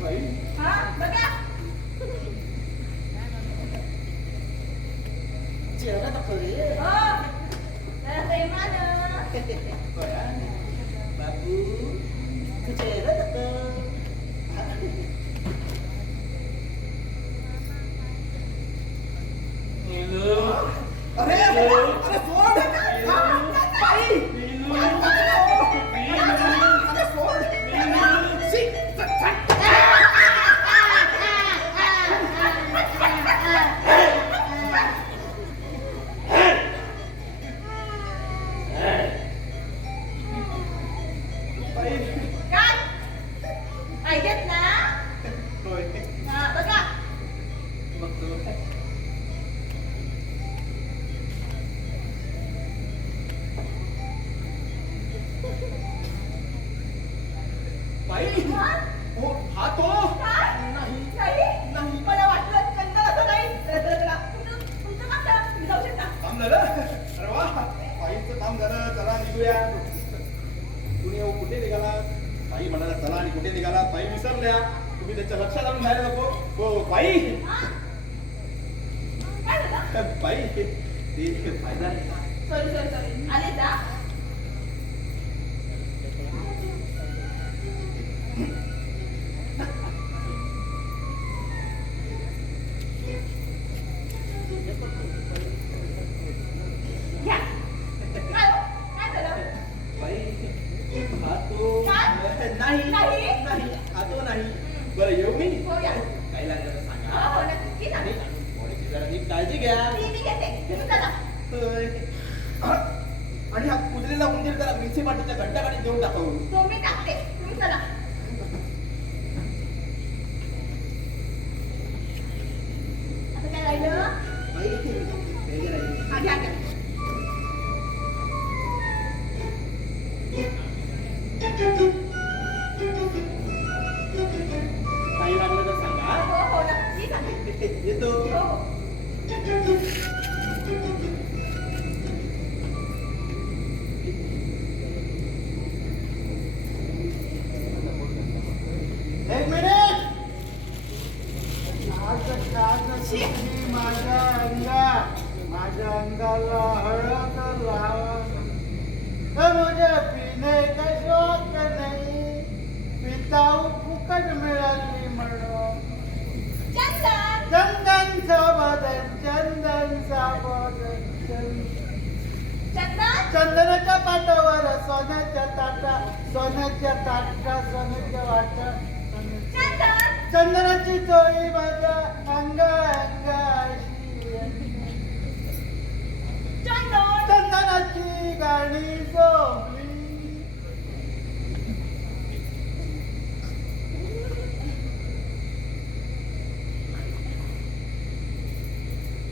बाई हा बघा. चेहरा दाखव रे. हो जरा प्रेमानं. बाबू, तू चेहरा दाखव. बाई काय ऐकत ना होय हा बघा बघतो बाई हा? हो हा तो काय? नाही नाही? नाही. मला वाटलं चंदन असं नाही. चला, चला. तुमचं काम करा. तुम्ही जाऊ शकता. काम झालं अरे वा बाईचं काम झालं चला निघूया कुणी येऊ कुठे निघाला बाई म्हणाला चला आणि कुठे निघाला बाई विसरल्या तुम्ही त्यांच्या लक्षात आणून जायला नको हो बाई हा? काय झालं? बाई ते फायदा नाही. सॉरी सॉरी सॉरी आले का घ्या. काय हो? काय झालं? बाई हा तो काय? नाही नाही? नाही हा तो नाही बरं येऊ मी हो या. काय लागलं तर सांगा हो, हो, नक्की सांगा. थोडीशी जरा नीट काळजी घ्या मी घेते. तुम्ही चला. होय. आणि हा कुजलेला उंदीर त्याला मिरची पाटीच्या घंटागाडीत देऊन टाकू तो मी टाकते. तुम्ही चला. आता काय राहिलं? बाई वेगळं राहील. हा, घ्या, घ्या. काही लागलं तर सांगा हो, हो, नक्की सांगते. येतो हो, हो. एक मिनिट आज माझ्या अंगाला हळद लावा मुझे पीने का शौक नहीं पिताऊ फुकट मिळाली म्हणून चंदन. चंदन साबदन चंदन. चंदनाच्या पाटावर सोन्याच्या ताटा सोन्याच्या वाटा चंदन. चंदनाची चोळी माझ्या अंगाशी चंदन. चंदनाची गाणी झोपली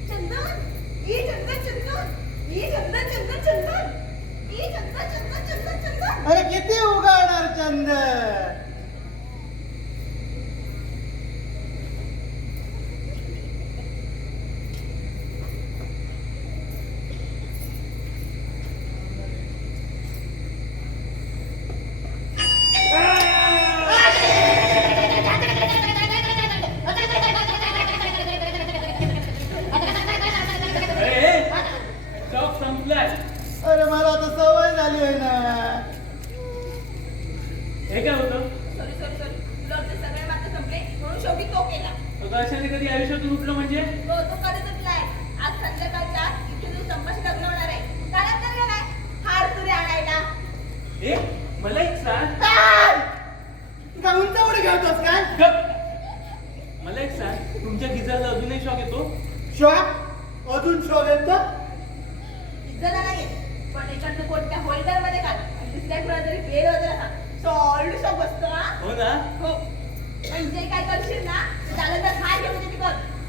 चंदन. ई चंदन, चंदन. ई चंदन, चंदन, चंदन. ई चंदन, चंदन, चंदन, चंदन. अरे किती उगाणार चंदन अरे स्टॉक संपलाय. अरे मला आता सवय झाली आहे ना हे काय होतं? सॉरी सॉरी सॉरी तुला वाटतं सगळे मात्र संपले म्हणून शेवटी तो केला अशाने कधी आयुष्यातून उठलं म्हणजे? तो कधी सुटलाय आज संध्याकाळच्या इथे तू संपाशी लग्न होणार आहे कारण तर गेलाय हार तुरे आणायला ए मला एक सांग. काय उंचावडी घालतोस काय गप. मला एक सांग, तुमच्या गिजाला अजूनही शॉक येतो? शॉक अजून शॉक येतो इज्जला नाही येत. पण एखादं कोणत्या होल्डर मध्ये घाल आणि दुसऱ्या कुणा जरी बेल वगैरे सांग सॉल्ड शॉक बसतो हा हो ना? हो म्हणजे काय करशील ना झालं तर हार घेऊन येते कर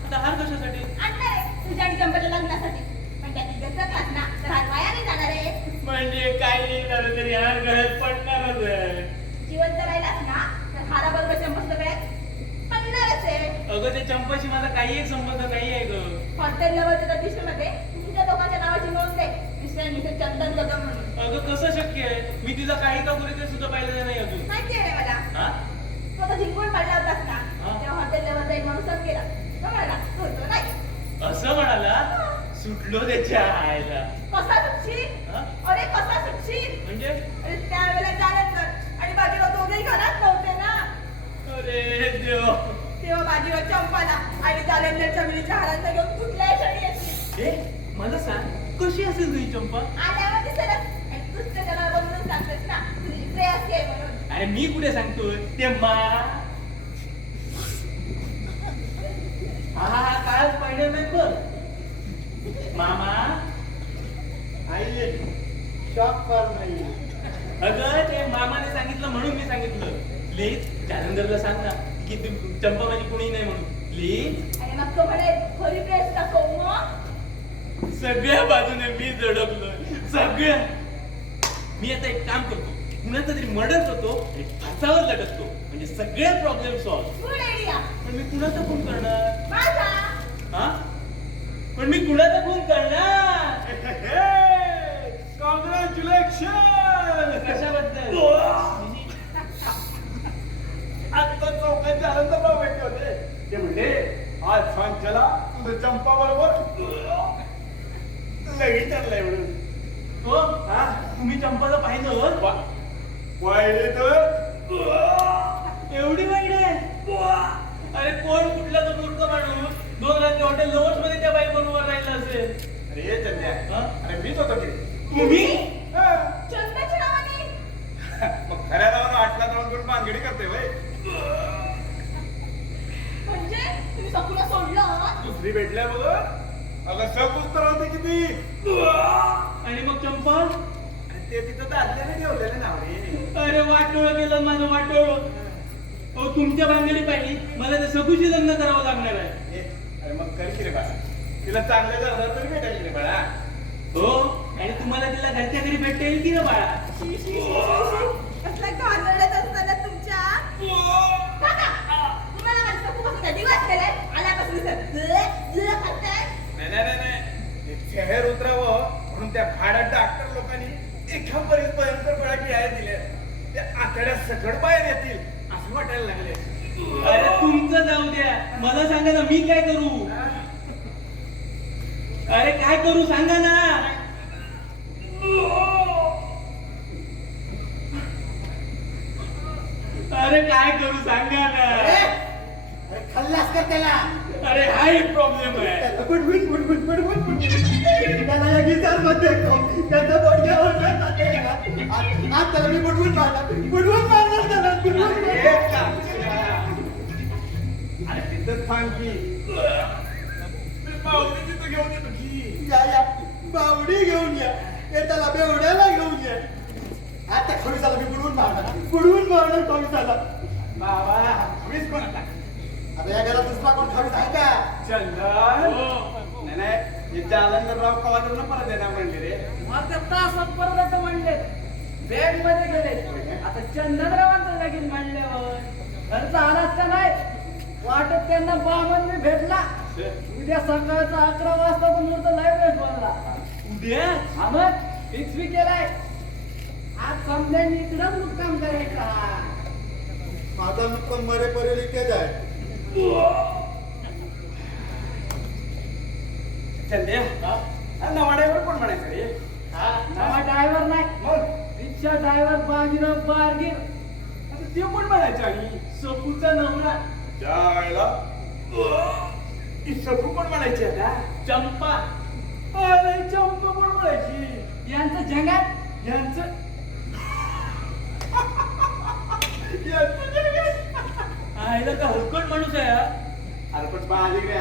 आता हार कशासाठी? आणणार आहे तुझ्या आणि चंपाच्या लग्नासाठी पण त्याची गरज ना तर हार वाया नाही जाणार आहे म्हणजे काही झालं तरी हार गळ्यात पडणारच आहे. जिवंत राहिलास ना तर हाराबरोबर चंपाचं गळ्यात पडणारच आहे अगं त्या चंपाशी माझा काही एक संबंध नाही आहे ग. हॉटेल लवरच्या रजिस्टरमध्ये तुमच्या दोघांच्या नावाची नोंद आहे मिस्टर मिसेस चंदन कदम म्हणून अगं कसं शक्य आहे? मी तिला काही का करू ते सुद्धा पाहिलं नाही अजून. माहिती आहे मला हा? तो आता जिंकून काढला होतास ना हा. तेव्हा हॉटेल लेवलचा एक माणूस संग केला तो म्हणाला होतो नाही असं म्हणाला? सुटलो त्याच्या आईला. कसा सुटशील हा? अरे कसा सुटशील म्हणजे? अरे त्यावेळेला जालंधर आणि बाजीराव दोघेही घरात नव्हते ना अरे देव. तेव्हा बाजीराव चंपाला आणि जालंधरच्या मुलीच्या हारांचा घेऊन कुठल्याही क्षणी येतील ए मला सांग, कशी असेल तुझी चंपा? आल्यावर दिसेलच आणि तूच ते त्याला बघून सांगतेस ना तुझी प्रेयसी आहे म्हणून अरे मी कुठे सांगतोय ते मा. हा काल पाहिलं नाही बघ मामा. आई शॉक फार नाही अगं ते मामाने सांगितलं सांगितलं प्लीज जालंधरला सांग ना की चंपा माझी कुणी नाही म्हणून प्लीज. आणि नको म्हणे खरी ड्रेस दाखव मग. सगळ्या बाजूने मी झडकलो सगळ्या. मी आता एक काम करतो कुणाचं तरी मर्डर करतो आणि फासावर लटकतो म्हणजे सगळे प्रॉब्लेम सॉल्व्ह. Good idea. पण मी कुणाचा खून करणार? माझा. हा पण मी कुणाचा खून करणार? कॉंग्रॅच्युलेशन. कशाबद्दल? आता चौकात जालंधरराव भेटले होते. ते म्हणले आज सांच्याला तुझं चंपा बरोबर लगीन ठरलंय म्हणून. हो हा तुम्ही चंपाचं पाहिलं? वाईट तर एवढी वाईट आहे? अरे कोण कुठला तो मूर्ख माणूस 2 रात्री हॉटेल लवर्स मध्ये त्या बाई बरोबर राहिला असेल. अरे चंद्या हा? अरे मीच होतो की. तुम्ही? हा. चंद्राच्या नावाने. मग खऱ्या नावानं आटला जाऊन करून भानगडी करते बाई. म्हणजे तुम्ही सगळं सोडलं. दुसरी भेटल्या बघ. अगं सब उत्तर होते किती. आणि मग चंपा? आणि ते तिथं दादल्याने ठेवलेले नाव रे. अरे वाटोळ केलं माझं वाटोळ. हो तुमच्या भानगडी पाहिली मला त्या सगूशी लग्न करावं लागणार आहे. अरे मग कर की रे बाळा. तिला चांगलं झालं तरी भेटायला रे बाळा. हो आणि तुम्हाला तिला घरच्या घरी भेटता येईल की ना बाळा? शी, शी, शी, शी, शी. कसल्या घाणेरड्यात असताना तुमच्या. काका, तुम्हाला माझं सगळं कसं दिवस केलाय आल्यापासून करताय. नाही ते शहर उतरावं म्हणून त्या भाड्यात डॉक्टर लोकांनी एका बरीच भयंकर गोळ्या घ्यायला दिल्या. त्या आतड्यात सकड बाहेर येतील असं वाटायला लागले. अरे तुमचं जाऊ द्या मला सांगा ना मी काय करू? अरे काय करू सांगा ना. अरे काय करू सांगा ना. अरे खाल्लास का त्याला? अरे हाही प्रॉब्लेम आहे. बुडबुड. त्याला या गिटारमध्ये त्याचा बोडघ्यावर आज त्याला मी बुडबुड मारणार त्याला बुडबुड अरे तिथंच थांब की. पाहुणे तिथं घेऊन येतो की. या बावडी घेऊन या हे त्याला बेवड्याला घेऊन या. आता खडूसाला मी बुडवून मारणार खडूसाला. बाबा मीच पण आता आता या घरात दुसरा कोण खडूस आहे का? चंदन नाही हे जालंधरराव कवा तर परत येणार म्हणले रे. मग ते तासात परत म्हणले बँक मध्ये गेले. आता चंदनरावांचं लगीन म्हणल्यावर खर्च आलाच का नाही वाटत त्यांना बामन मी भेटला. उद्या सकाळचा 11 वाजता मुहूर्त लाईव्ह बोलला. उद्या हा मग फिक्स बी केलाय. आज समजायला इकडं मुक्काम करायचा. माझा मुक्काम मरेपर्यंत इथेच आहे. चंद्या नवा ड्रायव्हर कोण म्हणायचं रे. नवा ड्रायव्हर नाही मग रिक्षा ड्रायव्हर बाजीराव बारगीर. आता ते कोण म्हणायचं आणि सपूचा नवरा जायला ती सखू कोण म्हणायची आता. चंपा अरे चंपा कोण म्हणायची. यांचं जंगात यांचं आईला का हलकट माणूस आहे हा. अरे पण बाजी रे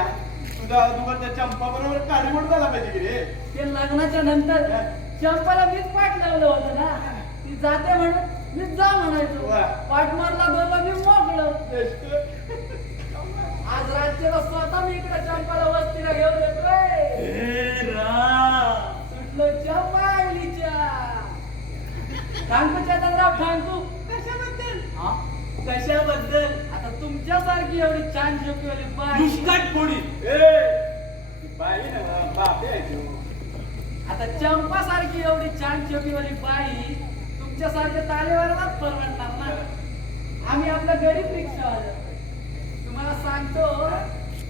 तुझा आजोबा त्या चंपा बरोबर काडीमोड झाला पाहिजे की रे. ते लग्नाच्या नंतर चंपाला मीच पाठ लावलं होतं ना. ती जाते म्हणून मी जा म्हणायचो. वा. पाठ मारला दोघं मी मोकलो. आज राज्याला स्वतः मी इकडे चंपाला वस्तीला घेऊन येतोय. सुटलो चंपालीच्या. ठांकू चंद्रराव ठांकू. कशाबद्दल? हा? कशाबद्दल? आता तुमच्यासारखी एवढी छान शोकीवाली बाई मुस्काट फोडी. बाई ना बाप आहे तू. आता चंपा सारखी एवढी छान शोकीवाली बाई तुमच्यासारख्या तालेवारलाच परवडणार ना. आम्ही आपल्या गरीब रिक्षावाले. तुम्हाला सांगतो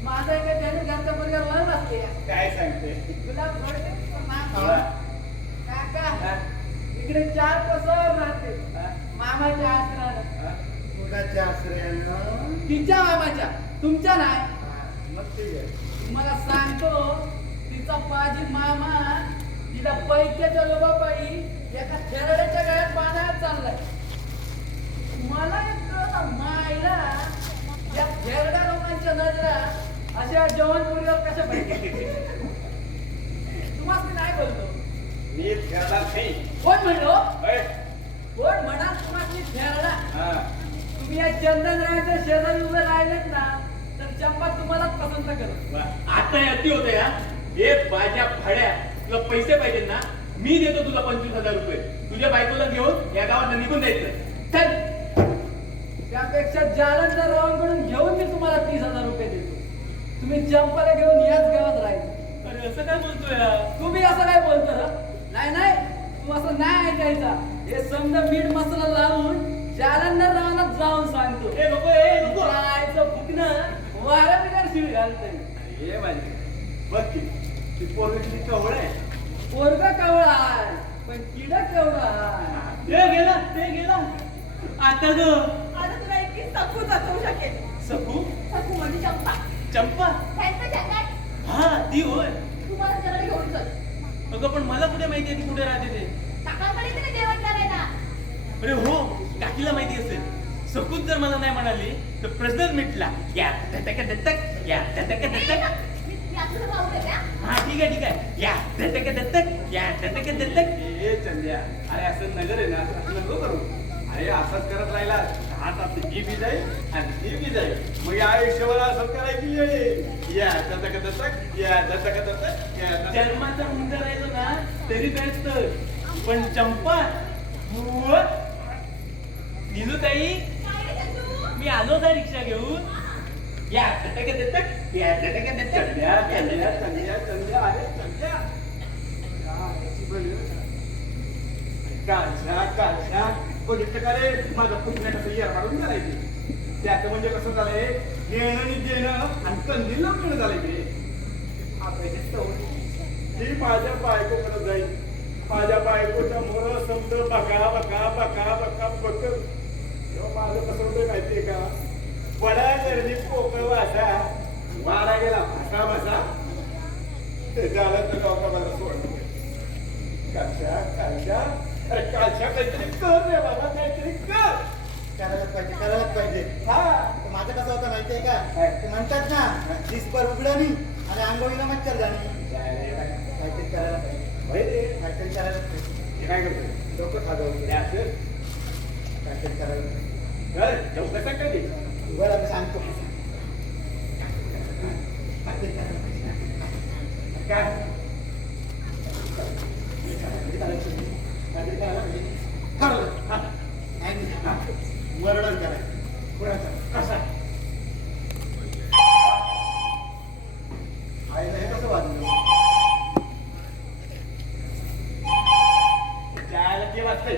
माझा एका गरीब घरचा परिवार लहान असते. काय सांगते. तुला काका इकडे 4 कोसावर राहते. मामाच्या आश्रयाला. कोणाच्या आश्रयानं? तिच्या मामाच्या तुमच्या नाही. मग ठीक आहे. तुम्हाला सांगतो तिचा पाजी मामा तिला पैक्याच्या लोबापायी एका खेरड्याच्या गळ्यात बांधायला चाललाय. मला एक कळतं मायला या खेरड्या लोकांच्या नजरा अशा जवानपुरीवर कशा पाहिजे. तुम्हाला मी नाही बोलतो. मी खेळणार नाही. कोण म्हणलो? होय. कोण म्हणा तुम्हाला मी खेरडा. हा. चंदनरावांच्या शेजारी उभे राहिलेत ना तर चंपा तुम्हालाच पसंत करू. आता अति होते ना हे माझ्या भाड्या तुला पैसे पाहिजे ना मी देतो तुला 25,000 रुपये तुझ्या बायकोला घेऊन या गावात निघून द्यायचं चल. त्यापेक्षा जालंधररावांकडून घेऊन मी तुम्हाला 30,000 रुपये देतो. तुम्ही चंपाला घेऊन याच गावात राहायचं. अरे असं काय बोलतोय तुम्ही असं काय बोलतो ना? नाही नाही तू असं नाही ऐकायचा. हे समजा मीठ मसाला लावून जालंधररावांना जाऊन सांगतो. ए नको जायचं फुकणं वाऱ्या बिगार शिळ घालतंय. हे माझी बघ की ती पोरगी किती कवळ आहे. पोरगा कवळा आहे पण किडा केवढा आहे. ते गेला आता ग आता तुला इतकी सकू दाखवू शकेल. सकू सकू म्हणजे चंपा. चंपा त्यांचं जगात हा ती होय. तुम्हाला जरा घेऊन चल. अगं पण मला कुठे माहिती आहे ती कुठे राहते ते. काकांकडे तिने जेवण करायला. अरे हो काकीला माहिती असेल. सकूच जर मला नाही म्हणाली तर प्रश्नच मिटला. या दत्तक दत्तक या दत्तक दत्तक. मी असं पाहू दे का? हा ठीक आहे या दत्तक दत्तक या दत्तक दत्तक. ए चंद्या अरे असं नगर आहे ना असं नको करू. अरे असंच करत राहिला आता ही बी जाईल आणि ती बी जाईल मग या आयुष्यभर असंच करायची आहे. या दत्तक दत्तक या दत्तक दत्तक या दत्तक. जन्माचं मुंज राहिलं ना तरी बेस्ट पण चंपा निलूताई काय रे चंदू? मी आलो का रिक्षा घेऊन. या दत्तक दत्तक या दत्तक दत्तक. चंद्या चंद्या चंद्या चंद्या अरे चंद्या कालच्या कालच्या बघितलं का रे माझं पुतण्या कसं यार काढून करायचे. त्याचं म्हणजे कसं झालंय घेणं आणि देणं आणि कंदील मिळणं झालंय ते. आपल्याची सवय ही माझ्या बायकोकडे जाईल. माझ्या बायकोच्या मोर समज बघा बघा बघा बघा बघ तेव्हा माझं कसं होतं माहितीये का बडा गर्दी पोकळ वासा वारा गेला भासा भासा ते झालं तर डॉक्टर मला सोडलं. कालच्या अरे कालच्या काहीतरी कर रे बाबा काहीतरी कर. करायलाच पाहिजे. हा तर माझं कसं होतं माहितीये का काय? ते म्हणतात ना दिसभर उघडणी आणि आंघोळीला मच्छर जाणी. काहीतरी करायला पाहिजे. काहीतरी करायला पाहिजे. हे काय करतो डोकं खाजवलं. हे असं काहीतरी करायला पाहिजे. कर जाऊ कसा कधी बरं आम्ही सांगतो. काहीतरी करायला पाहिजे. काय काहीतरी करायला पाहिजे. ठरवलं. हा वर्णन करायचं. कोणाचा कसा आईला हे कसं वाजलं? जायला ते वाजतंय.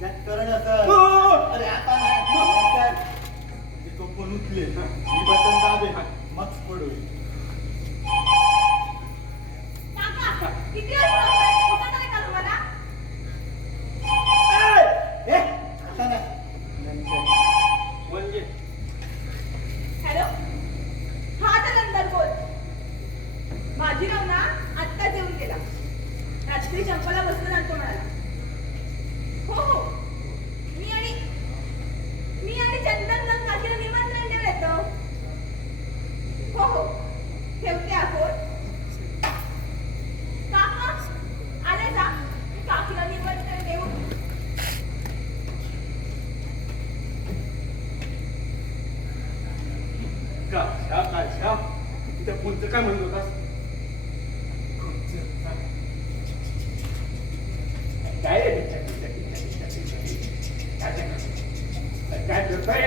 त्यात करण असं. हो. अरे आता नाही. ते तो पण उचले. मी बटन दाबे. मग पडू. काका, किती वेळ बसताय? उठा नाही का तुम्हाला? आता नाही. म्हणजे हॅलो? हा नंतर बोल. माझीराव ना आत्ता जेवून गेला. रात्री चंपाला बसलं आणतो म्हणाला. हो मी आणि चंदन काकीला निमंत्रण दिलं येतं. हो ठेवते आपण. काका आले जा. काकीला निमंत्रण देऊ. कालच्या त्या पुढचं काय म्हणत होतास काय काय करताय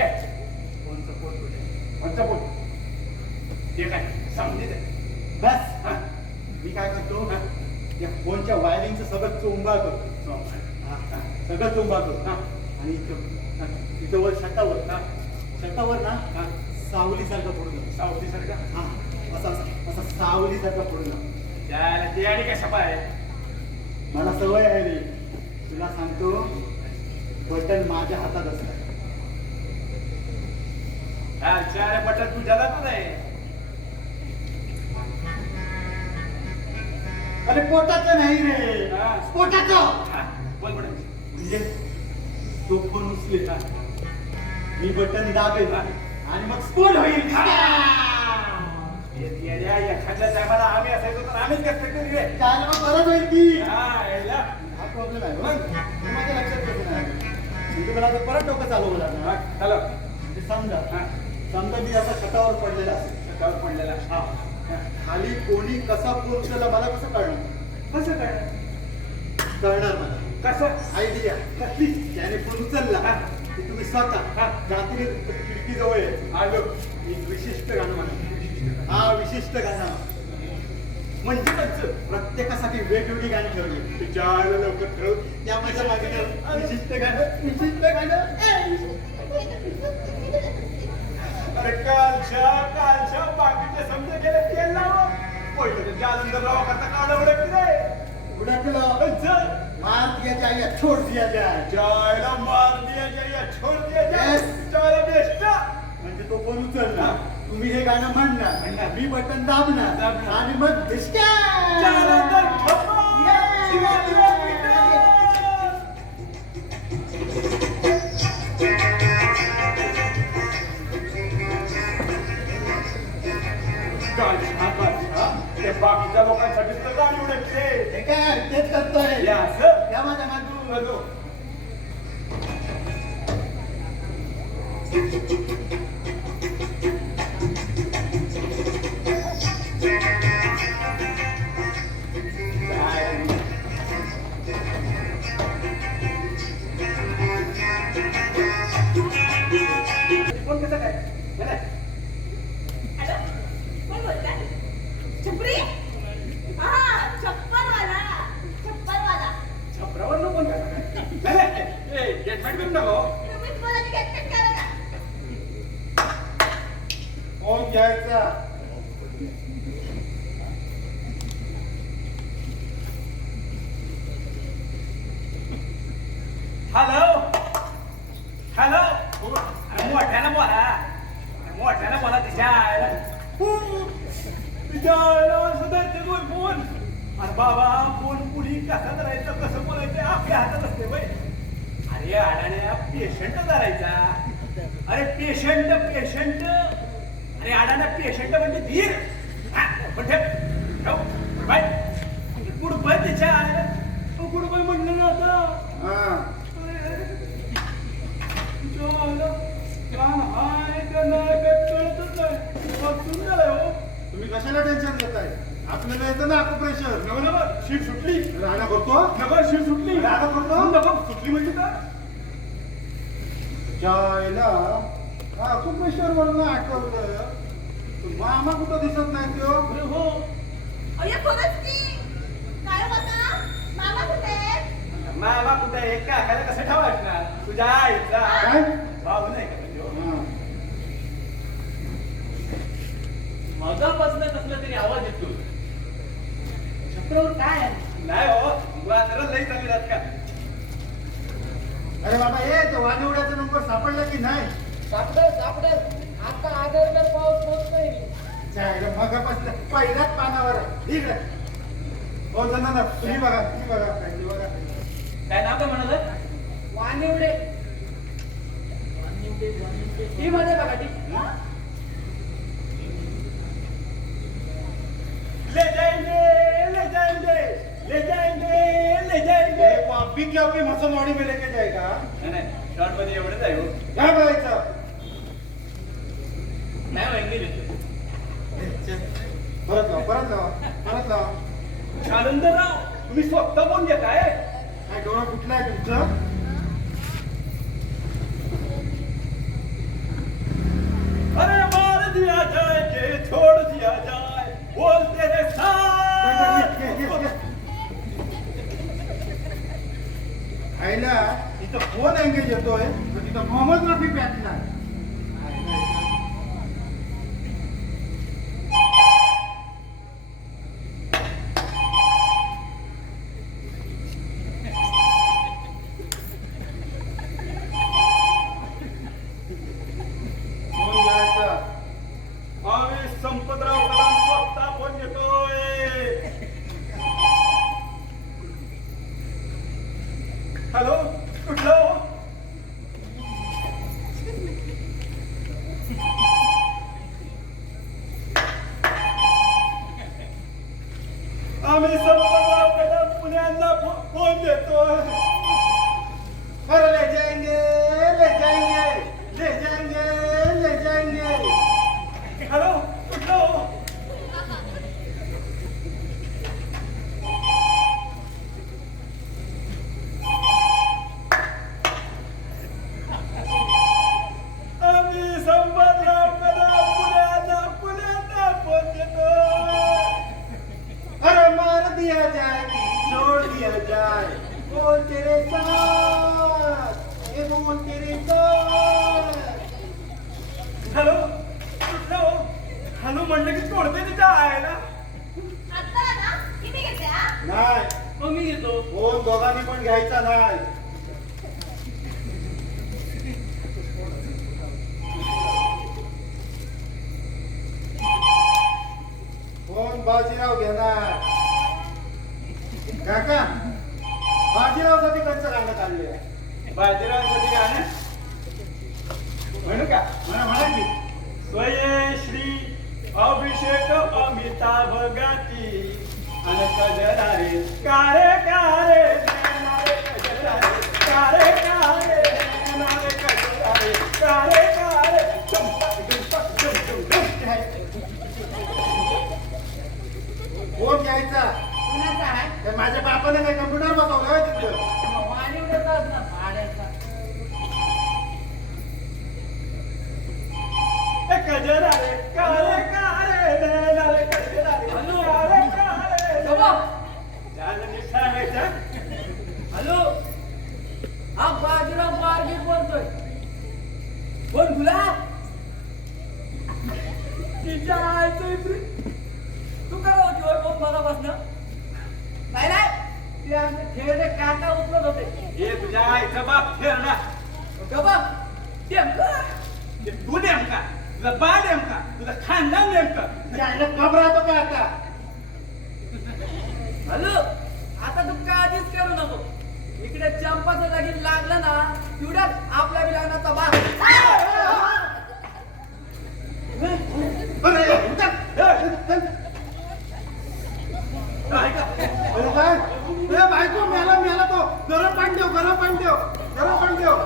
कोणचं पोट कुठे? कोणता पोट ते काय समजे बस. मी काय करतो त्या फोनच्या वायरिंगचं सगळं चोंबा करतो. सगळं चोंबा करतो. आणि इथं वर छतावर ना सावलीसारखं पडून सावतीसारखा हा असा सावलीसारखं पडून त्याला ते आणि काय सभा आहे मला सवय आहे रे. तुला सांगतो बटन माझ्या हातात असतं. कालच्या बटन तुझ्या जातच आहे. अरे पोटाचं नाही रे. हा. पोटाचं. बोल बटन म्हणजे तो फोन उचले मी बटन दाबेल आणि मग स्फोट होईल. एखाद्या टायमाला आम्ही असायचो तर आम्हीच कष्ट करू रे. काय मग बरंच होईल की हा, यायला. हा प्रॉब्लेम आहे मग हे माझ्या लक्षात येत नाही म्हणजे मला आता परत डोकं चालवलं लागणार हा, चला. म्हणजे समजा हा, समजा मी असा छतावर पडलेला असेल छतावर पडलेला. हा खाली कोणी कसा पोहोचलेला मला कसं कळणार कसं काय? कळणार मला कसं? आयडिया कसली? त्याने फोन उचलला हा. की तुम्ही स्वतः हा. रात्री खिडकी जवळ आहे आलो. एक विशिष्ट गाणं म्हणा हा विशिष्ट गाणं म्हणजे कसं प्रत्येकासाठी वेगवेगळी गाणी ठरवली तुझ्या आईला लवकर ठरव. त्या माझ्या मागे विशिष्ट गाणं अरे कालच्या बाकीचे समजा गेले तेल लावा. पहिलं ते जालंधरराव करता काल उडत नाही. उडकलं मार दिया जाए या छोड़ दिया जाए जायला मार दिया जाए या छोड दिया जाए. Yes. जायला बेस्ट. म्हणजे तो फोन उचलला तुम्ही हे गाणं म्हणणार म्हणणार. मी बटन दाबणार दाबणार. आणि मग धिसक्या. जालंधर ठोका. Yes. शिवाजीराव पिटा. कालच्या ते बाकीच्या लोकांसाठी तर गाडी उडकते. हे काय तेच करतोय हे असं. या माझ्या मागून बघू. कोण कसं काय? नाही. हॅलो कोण बोलताय छपरी हा छप्परवाला छप्परवाला छपरावर कोण काय? नाही. गेटमेंट करून टाको. तुम्हीच बोला की घेतलं करा ना फोन घ्यायचा हॅलो. हॅलो. मोठ्यानं बोला. मोठ्यानं बोला तिच्या आईला. तिच्या आईला असं धरते दोन फोन. अरे बाबा फोन पुढे कसा धरायचं कसं बोलायचं आपल्या हातात असते बाई. अरे अडाण्या पेशंट धरायचा. अरे पेशंट. अरे अडाण्या पेशंट म्हणजे धीर. पण ठेव बाय गुडबाय तिच्या आईला. गुडबाय म्हणलं ना आता. हा तुम्ही कशाला टेन्शन घेताय आपल्याला येतं ना प्रेशर शीट सुटली. राहणं करतो नगर शीट सुटली. राहणं करतो नगर सुटली म्हणजे काय? जायला हा प्रेशर वरनं आठवलं मामा कुठं दिसत नाही तो अरे हो. अय्या खरंच की काय होता मामा कुठे आहेत? मामा कुठे आहे का खायला कसं ठेवायचं ना तुझ्या आईचा काय भाऊ नाही का म्हणजे हो? हा. मगापासून कसला तरी आवाज येतो. छपरावर काय आहे? नाही हो वाजरा लई चालली जात का? अरे बाबा ये तो वानिवड्याचा नंबर सापडला की नाही सापडेल आता आदरवर पाऊस होत नाही. जायला मगापासून पहिल्याच पानावर आहे. ठीक आहे हो जण तुम्ही बघा काहीतरी बघा काय नाव काय म्हणाल? वानिवडे ही मध्ये बघा ती ले जाएंगे. वो अभी क्या आपकी मसनवाड़ी में लेके जाएगा नाही शॉर्ट मध्ये एवढंच आहे हो. काय बघायचं नाही हो, इंग्लिश येतो. परत लावा जालंधरराव तुम्ही स्वतः बोल घेताय. काय डोळा कुठला आहे तुमचं अरे मार दिया जाए के छोड़ दिया जाए बोल तेरे साथ. आईला इथं फोन एंगेज येतोय तर तिथं मोहम्मद रफी बॅटला आम्ही संपतराव कदम स्वतः फोन घेतोय. हॅलो कुठलं आम्ही संपतरावकडे पुण्यांना फोन देतो. अरे ले जाएंगे, ले जाएंगे, ले जाएंगे, ले जाएंगे. हॅलो कुठलं हो? आम्ही संपतरावकडे पुण्यांना फोन देतो. अरे मार दिया जाए, छोड़ दिया जाए, बोल तेरे साथ, ये बोल तेरे साथ. हॅलो कुठलं हो? हॅलो म्हणलं की तोडते तिच्या आयला. आता ना किती घेते हा? नाही मग मी घेतो. फोन दोघांनी पण घ्यायचा नाही. फोन बाजीराव घेणार. काका बाजीरावसाठी कंच गाणं काढले. बाजीरावांसाठी गाणं म्हणू का? म्हणा की स्वये श्री अभिषेक अमिताभ गाती आणि कजरारे कारे कारे नैनारे कजरारे कारे कारे नैनारे कजरारे कारे कारे चमचम चमचम चमचम चम. फोन घ्यायचा. कुणाचा आहे? तर माझ्या बापाने काही कम्प्युटर बसवलं तिथं. वाणी उडवतात ना भाड्याचा. कजरारे कारे कारे नैनारे कजरारे कारे कारे. झालं नीट सांगायचं. हॅलो हा बाजीराव बारगी बोलतोय. कोण गुलाब? तिच्या आईचं इब्री. तू करा होती होय फोन मगापासनं? नाही नाही ते आमचे खेळते काका उचलत होते. हे तुझ्या आईचा बाप ठेवला. का बघ नेमकं ते तू नेमका, तुझा बा नेमका, तुझं खानदान नेमकं. यायला घाबरतो का आता? हॅलो आता तू काळजीच करू नको. इकडे चंपाचं लगीन लागलं ना तेवढ्यात आपल्या बी लग्नाचा बा. अरे चल. ऐका, अरे काय? ए बायको मेला मेला तो. गरम पाणी देव, गरम पाणी देव, गरम पाणी देव.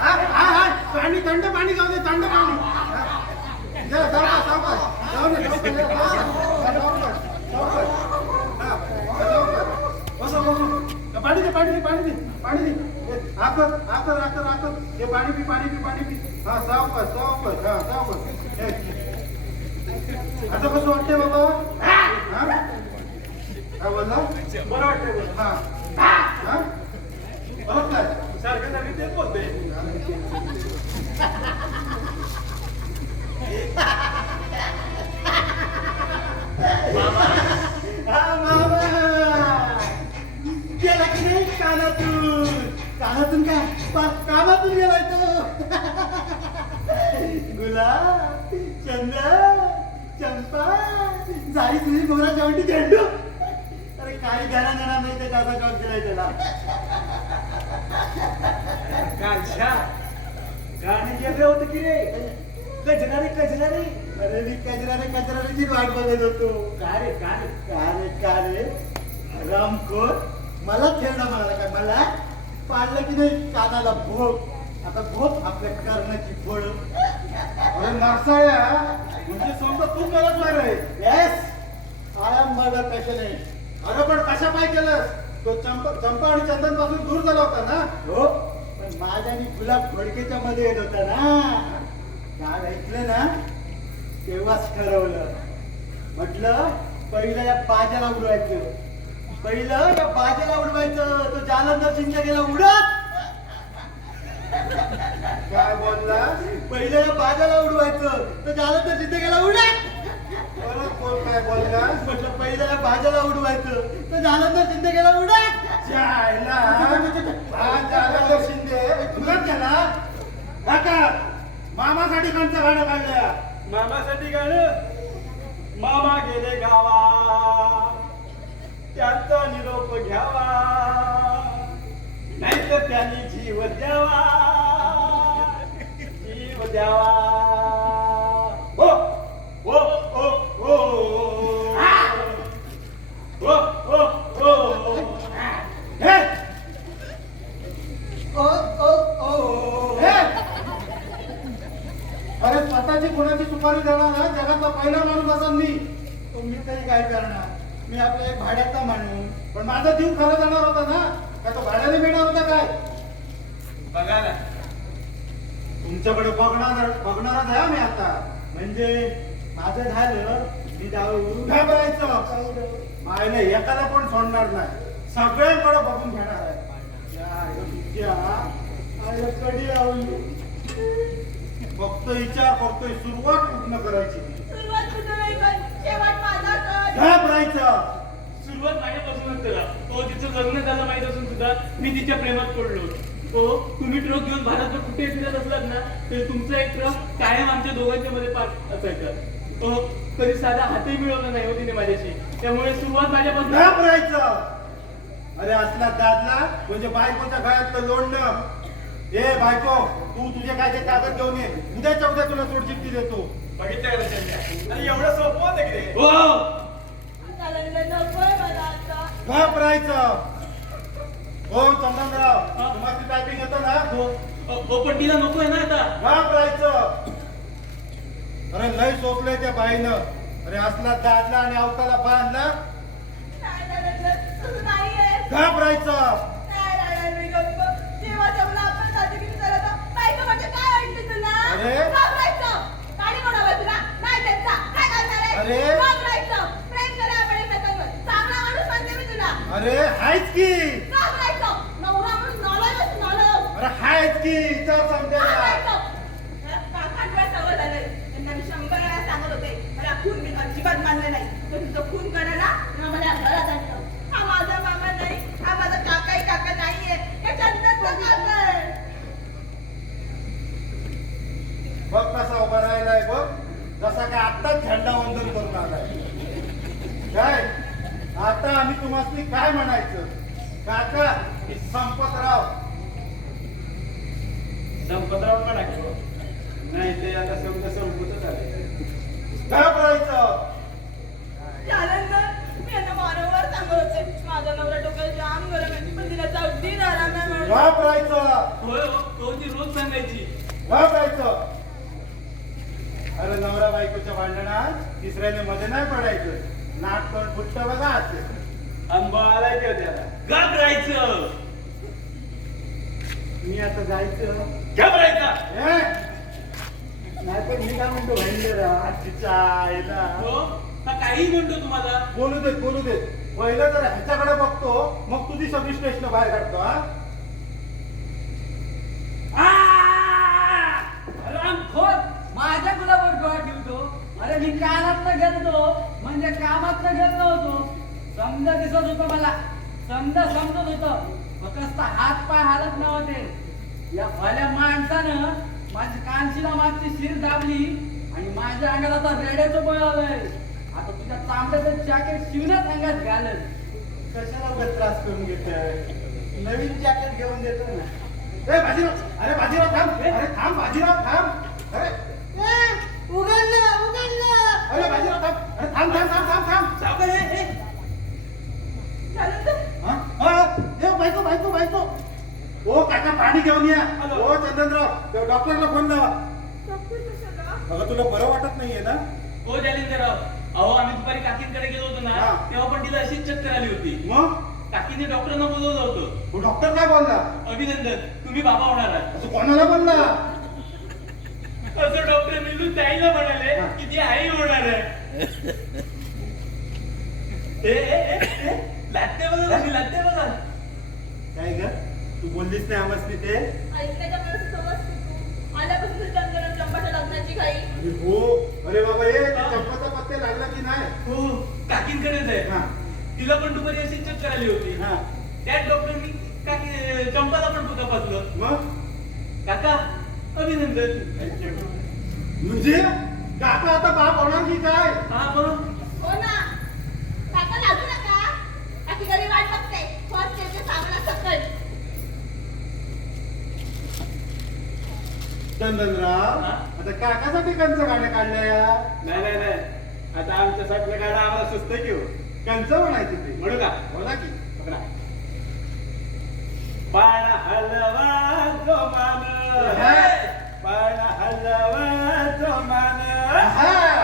हाय पाणी, थंड पाणी जाऊ दे, थंड पाणी. जा सावकाश जाऊ दे, सावकाश. पाणी दे, पाणी दे, पाणी दे, पाणी दे. आकर आकर आकर आकर. हे पाणी पी, पाणी पी, पाणी पी. हा सावकाश सावकाश. हा सावकाश. आता कसं वाटतंय बाबा? हा काय बोलला? बरं वाटतंय बोल. हा हा बरोबर काय? सारखं सारखं तेच बोलतोय. हा मामा गेला की नाही कानातून काय कामातून गेलाय तो. गुलाब चंदन चंपा जाई तुझी मोरा शेवटी झेंडू. अरे काही घरा नेणार नाही ते त्याचा जॉब दिलाय त्याला. कालच्या गाणं गेलं होतं की रे, कजरारे कजरारे. अरे मी कचराची वाट बघत होतो. का रे का रे? का रे रामखोर मला खेळणं म्हणाला काय? मला पाडलं की नाही कानाला भोग. आता भोग आपल्या कर्णाची फोड. अरे नरसाळ्या म्हणजे समजा तू करत नाही रे. Yes I am murder patient. अरे पण कशा पाय केलंस? तो चंपा आणि चंदन पासून दूर झाला होता ना. हो पण माझ्या आणि गुलाब घोडकेच्या मध्ये येत होता ना. गाड ऐकलं ना तेव्हाच ठरवलं. म्हटलं पहिलं या बाजाला उडवायचं. तो जालंधर शिंदे उडत. काय बोलला? पहिलं या बाजाला उडवायचं तो जालंधर शिंदे उडत. परत बोल काय बोलला? म्हटलं पहिलं या बाजाला उडवायचं तो जालंधर शिंदे उडत. जालंधर शिंदे उडत गेला. काका मामासाठी कोणतं गाणं काढलं? मामासाठी गाणं. मामा गेले गावा, त्यांचा निरोप घ्यावा, नाहीतर त्यांनी जीव द्यावा, जीव द्यावा. हो हो हो हो हो मी आपला एक भाड्याचा माणूस. पण माझा जीव खरा जाणार होता ना, का तो भाड्याने मिळणार होता काय? बघा ना, तुमच्याकडे बघणारच आहे मी आता. म्हणजे माझं झालं मी जाऊ घाबरायचं मायने एकाला पण सोडणार नाही, सगळ्यांकडे बघून घेणार आहे. आईला कधी लावली. फक्त विचार करतोय सुरुवात कुठनं करायची. सुरुवात कुठं नाही कर, शेवट माझा कर. घाबरायचं सुरुवात माझ्यापासूनच करा. हो, तिचं लग्न झालं माहित असून सुद्धा मी तिच्या प्रेमात पडलो. हो, तुम्ही ट्रक घेऊन भारतभर कुठे फिरत असलात ना, तर तुमचा एक ट्रक कायम आमच्या दोघांच्या मध्ये पास असायचा. हो, कधी साधा हातही मिळवला नाही हो तिने माझ्याशी. त्यामुळे सुरुवात माझ्यापासून. घाबरायचं. अरे असला दादला म्हणजे बायकोच्या गळ्यातलं लोणलं. ए बायको, तू तुझे काय ते कागद घेऊन ये, उद्याच्या उद्या तुला सोडचिठ्ठी देतो. बघितलं का चंद्या? आणि एवढं सोपं होतं की रे? हो, नलंदा नकोय मला आता. घाबरायचं. हो चंदनराव, तुम्हाला टायपिंग येतं ना? हो, पण तिला नको आहे ना आता. घाबरायचं. अरे लय सोचलंय त्या बाईनं. अरे असला दादला आणि अवताला बांधला. नाही नलंदा, तसं नाहीये. घाबरायचं. नाही राहणार मी गप्प. जेव्हा जेवढं आपण साधी किती करत आहोत, बायको म्हणजे काय वाटते तुला? अरे. घाबरायचं. गाडी कोणावर तुला? नाही त्यांचा. काय करणार आहे? अरे. घाबरायचं. प्रेम करा आपण एकमेकांवर. चांगला माणूस म्हणते मी तुला. अरे हायच की. घाबरायचं. नवरा म्हणून नालायकच नालायक. अरे हायच की. इतर समजायला. घाबरायचं. काकांवर सवय झालंय. त्यांना मी 100 वेळा सांगत होते, मला खून बिन अजिबात मानलं नाही. पण तुझं खून करायला ना मला घरात आणलं. हा माझा मामा नाही, हा माझा काकाही काका नाहीये, हे चंदनचा काका आहे. बघ कसा उभा राहिलाय बघ, जसा काय आत्ताच झेंडा वंदन करून आलाय. काय आता आम्ही तुम्हाला काय म्हणायचं? काका की संपतराव? संपतराव म्हणा की. नाही ते आता समजा संपतच आले. घाबरायचं. त्यानंतर मी यांना वारंवार सांगत होते, माझा नवरा डोक्याला जाम गरम आहे, पण तिला अगदी आराम आहे म्हणून. घाबरायचं. होय हो, हो, ती रोज सांगायची. घाबरायचं. अरे नवरा बायकोच्या भांडणात तिसऱ्याने मध्ये नाही पडायचं. नाक पण फुटतं बघा असे. अनुभव आलाय की त्याला? घाबरायचं. मी आता जायचं. घाबरायचा. हे? नाही पण मी काय म्हणतो भांडरा. आजीच्या आईला. हो, हा काही म्हणतो तुम्हाला. बोलू देत बोलू देत. पहिलं तर ह्याच्याकडे बघतो, मग तुझी सगळी स्टेशन बाहेर काढतो. हा रामखोर माझ्या गुलाबावर डोळा ठेवतो. अरे मी कानात घेतो म्हणजे कामात घेत नव्हतो. समजा दिसत होतं मला, समजा समजत होतं, फक्त हात पाय हालत नव्हते. या भल्या माणसानं माझी कानशिला मागची शिर दाबली आणि माझ्या अंगात आता रेड्याचं बळ आलंय. आता तुझ्या चांबड्याचं जॅकेट शिवण्यात अंगात घालत. कशाला उगाच त्रास करून घेतोय? नवीन जॅकेट घेऊन देतो ना. ए बाजीराव, अरे बाजीराव थांब. अरे थांब बाजीराव थांब. अरे उघडलं उघडलं. अरे बाजीराव थांब. अरे थांब थांब थांब थांब थांब. सावकार, हे. झालं तर? हा? हा? ए बायको बायको बायको. ओ काका पाणी घेऊन या. ओ चंदनराव, त्या डॉक्टरला फोन लावा. डॉक्टर कशाला? अगं तुला बरं वाटत नाहीये ना? हो जालिंदरराव, अहो आम्ही दुपारी काकींकडे गेलो होतो ना, हा. तेव्हा पण तिला अशीच चक्कर आली होती. मग काकीने डॉक्टरांना बोलवलं होतं. तो डॉक्टर काय बोलला? अभिनंदन, तुम्ही बाबा होणार आहात. असं कोणाला बोलला? असं डॉक्टर निलू ताईला म्हणाले हा. की ती आई होणार आहे. लागते बघा कशी लागते बघा. काय ग तू बोललीस नाही आमसनी ते? ऐकण्याच्या मनात समजते तू. आल्यापासून तुझ्या चंदन चंपाच्या लग्नाची घाई. अरे हो. अरे बाबा ए चंपाचा पत्ते लागला की नाही? हो, काकींकडेच आहे. हा. तिला पण दुपारी अशी चक्कर आली होती. हा. त्यात डॉक्टरनी काकी चंपाला पण तपासलं. मग काका अभिनंदन. म्हणजे काका आता बाप होणार की काय? हा मग हो ना. काका लागू नका. काकी घरी वाट बघते. फर्स्ट येते साबणा सकट. चंदनराव हा? आता काकासाठी कंच गाड्या काढल्या? नाही नाही नाही, आता आमच्यासाठी गाडा आम्हाला सुचतं की हो. कंच म्हणायची ते. म्हणू का? बोला की. पकडा. पाण हलवा जो मान, हे. पाण हलवा जो मान, हा.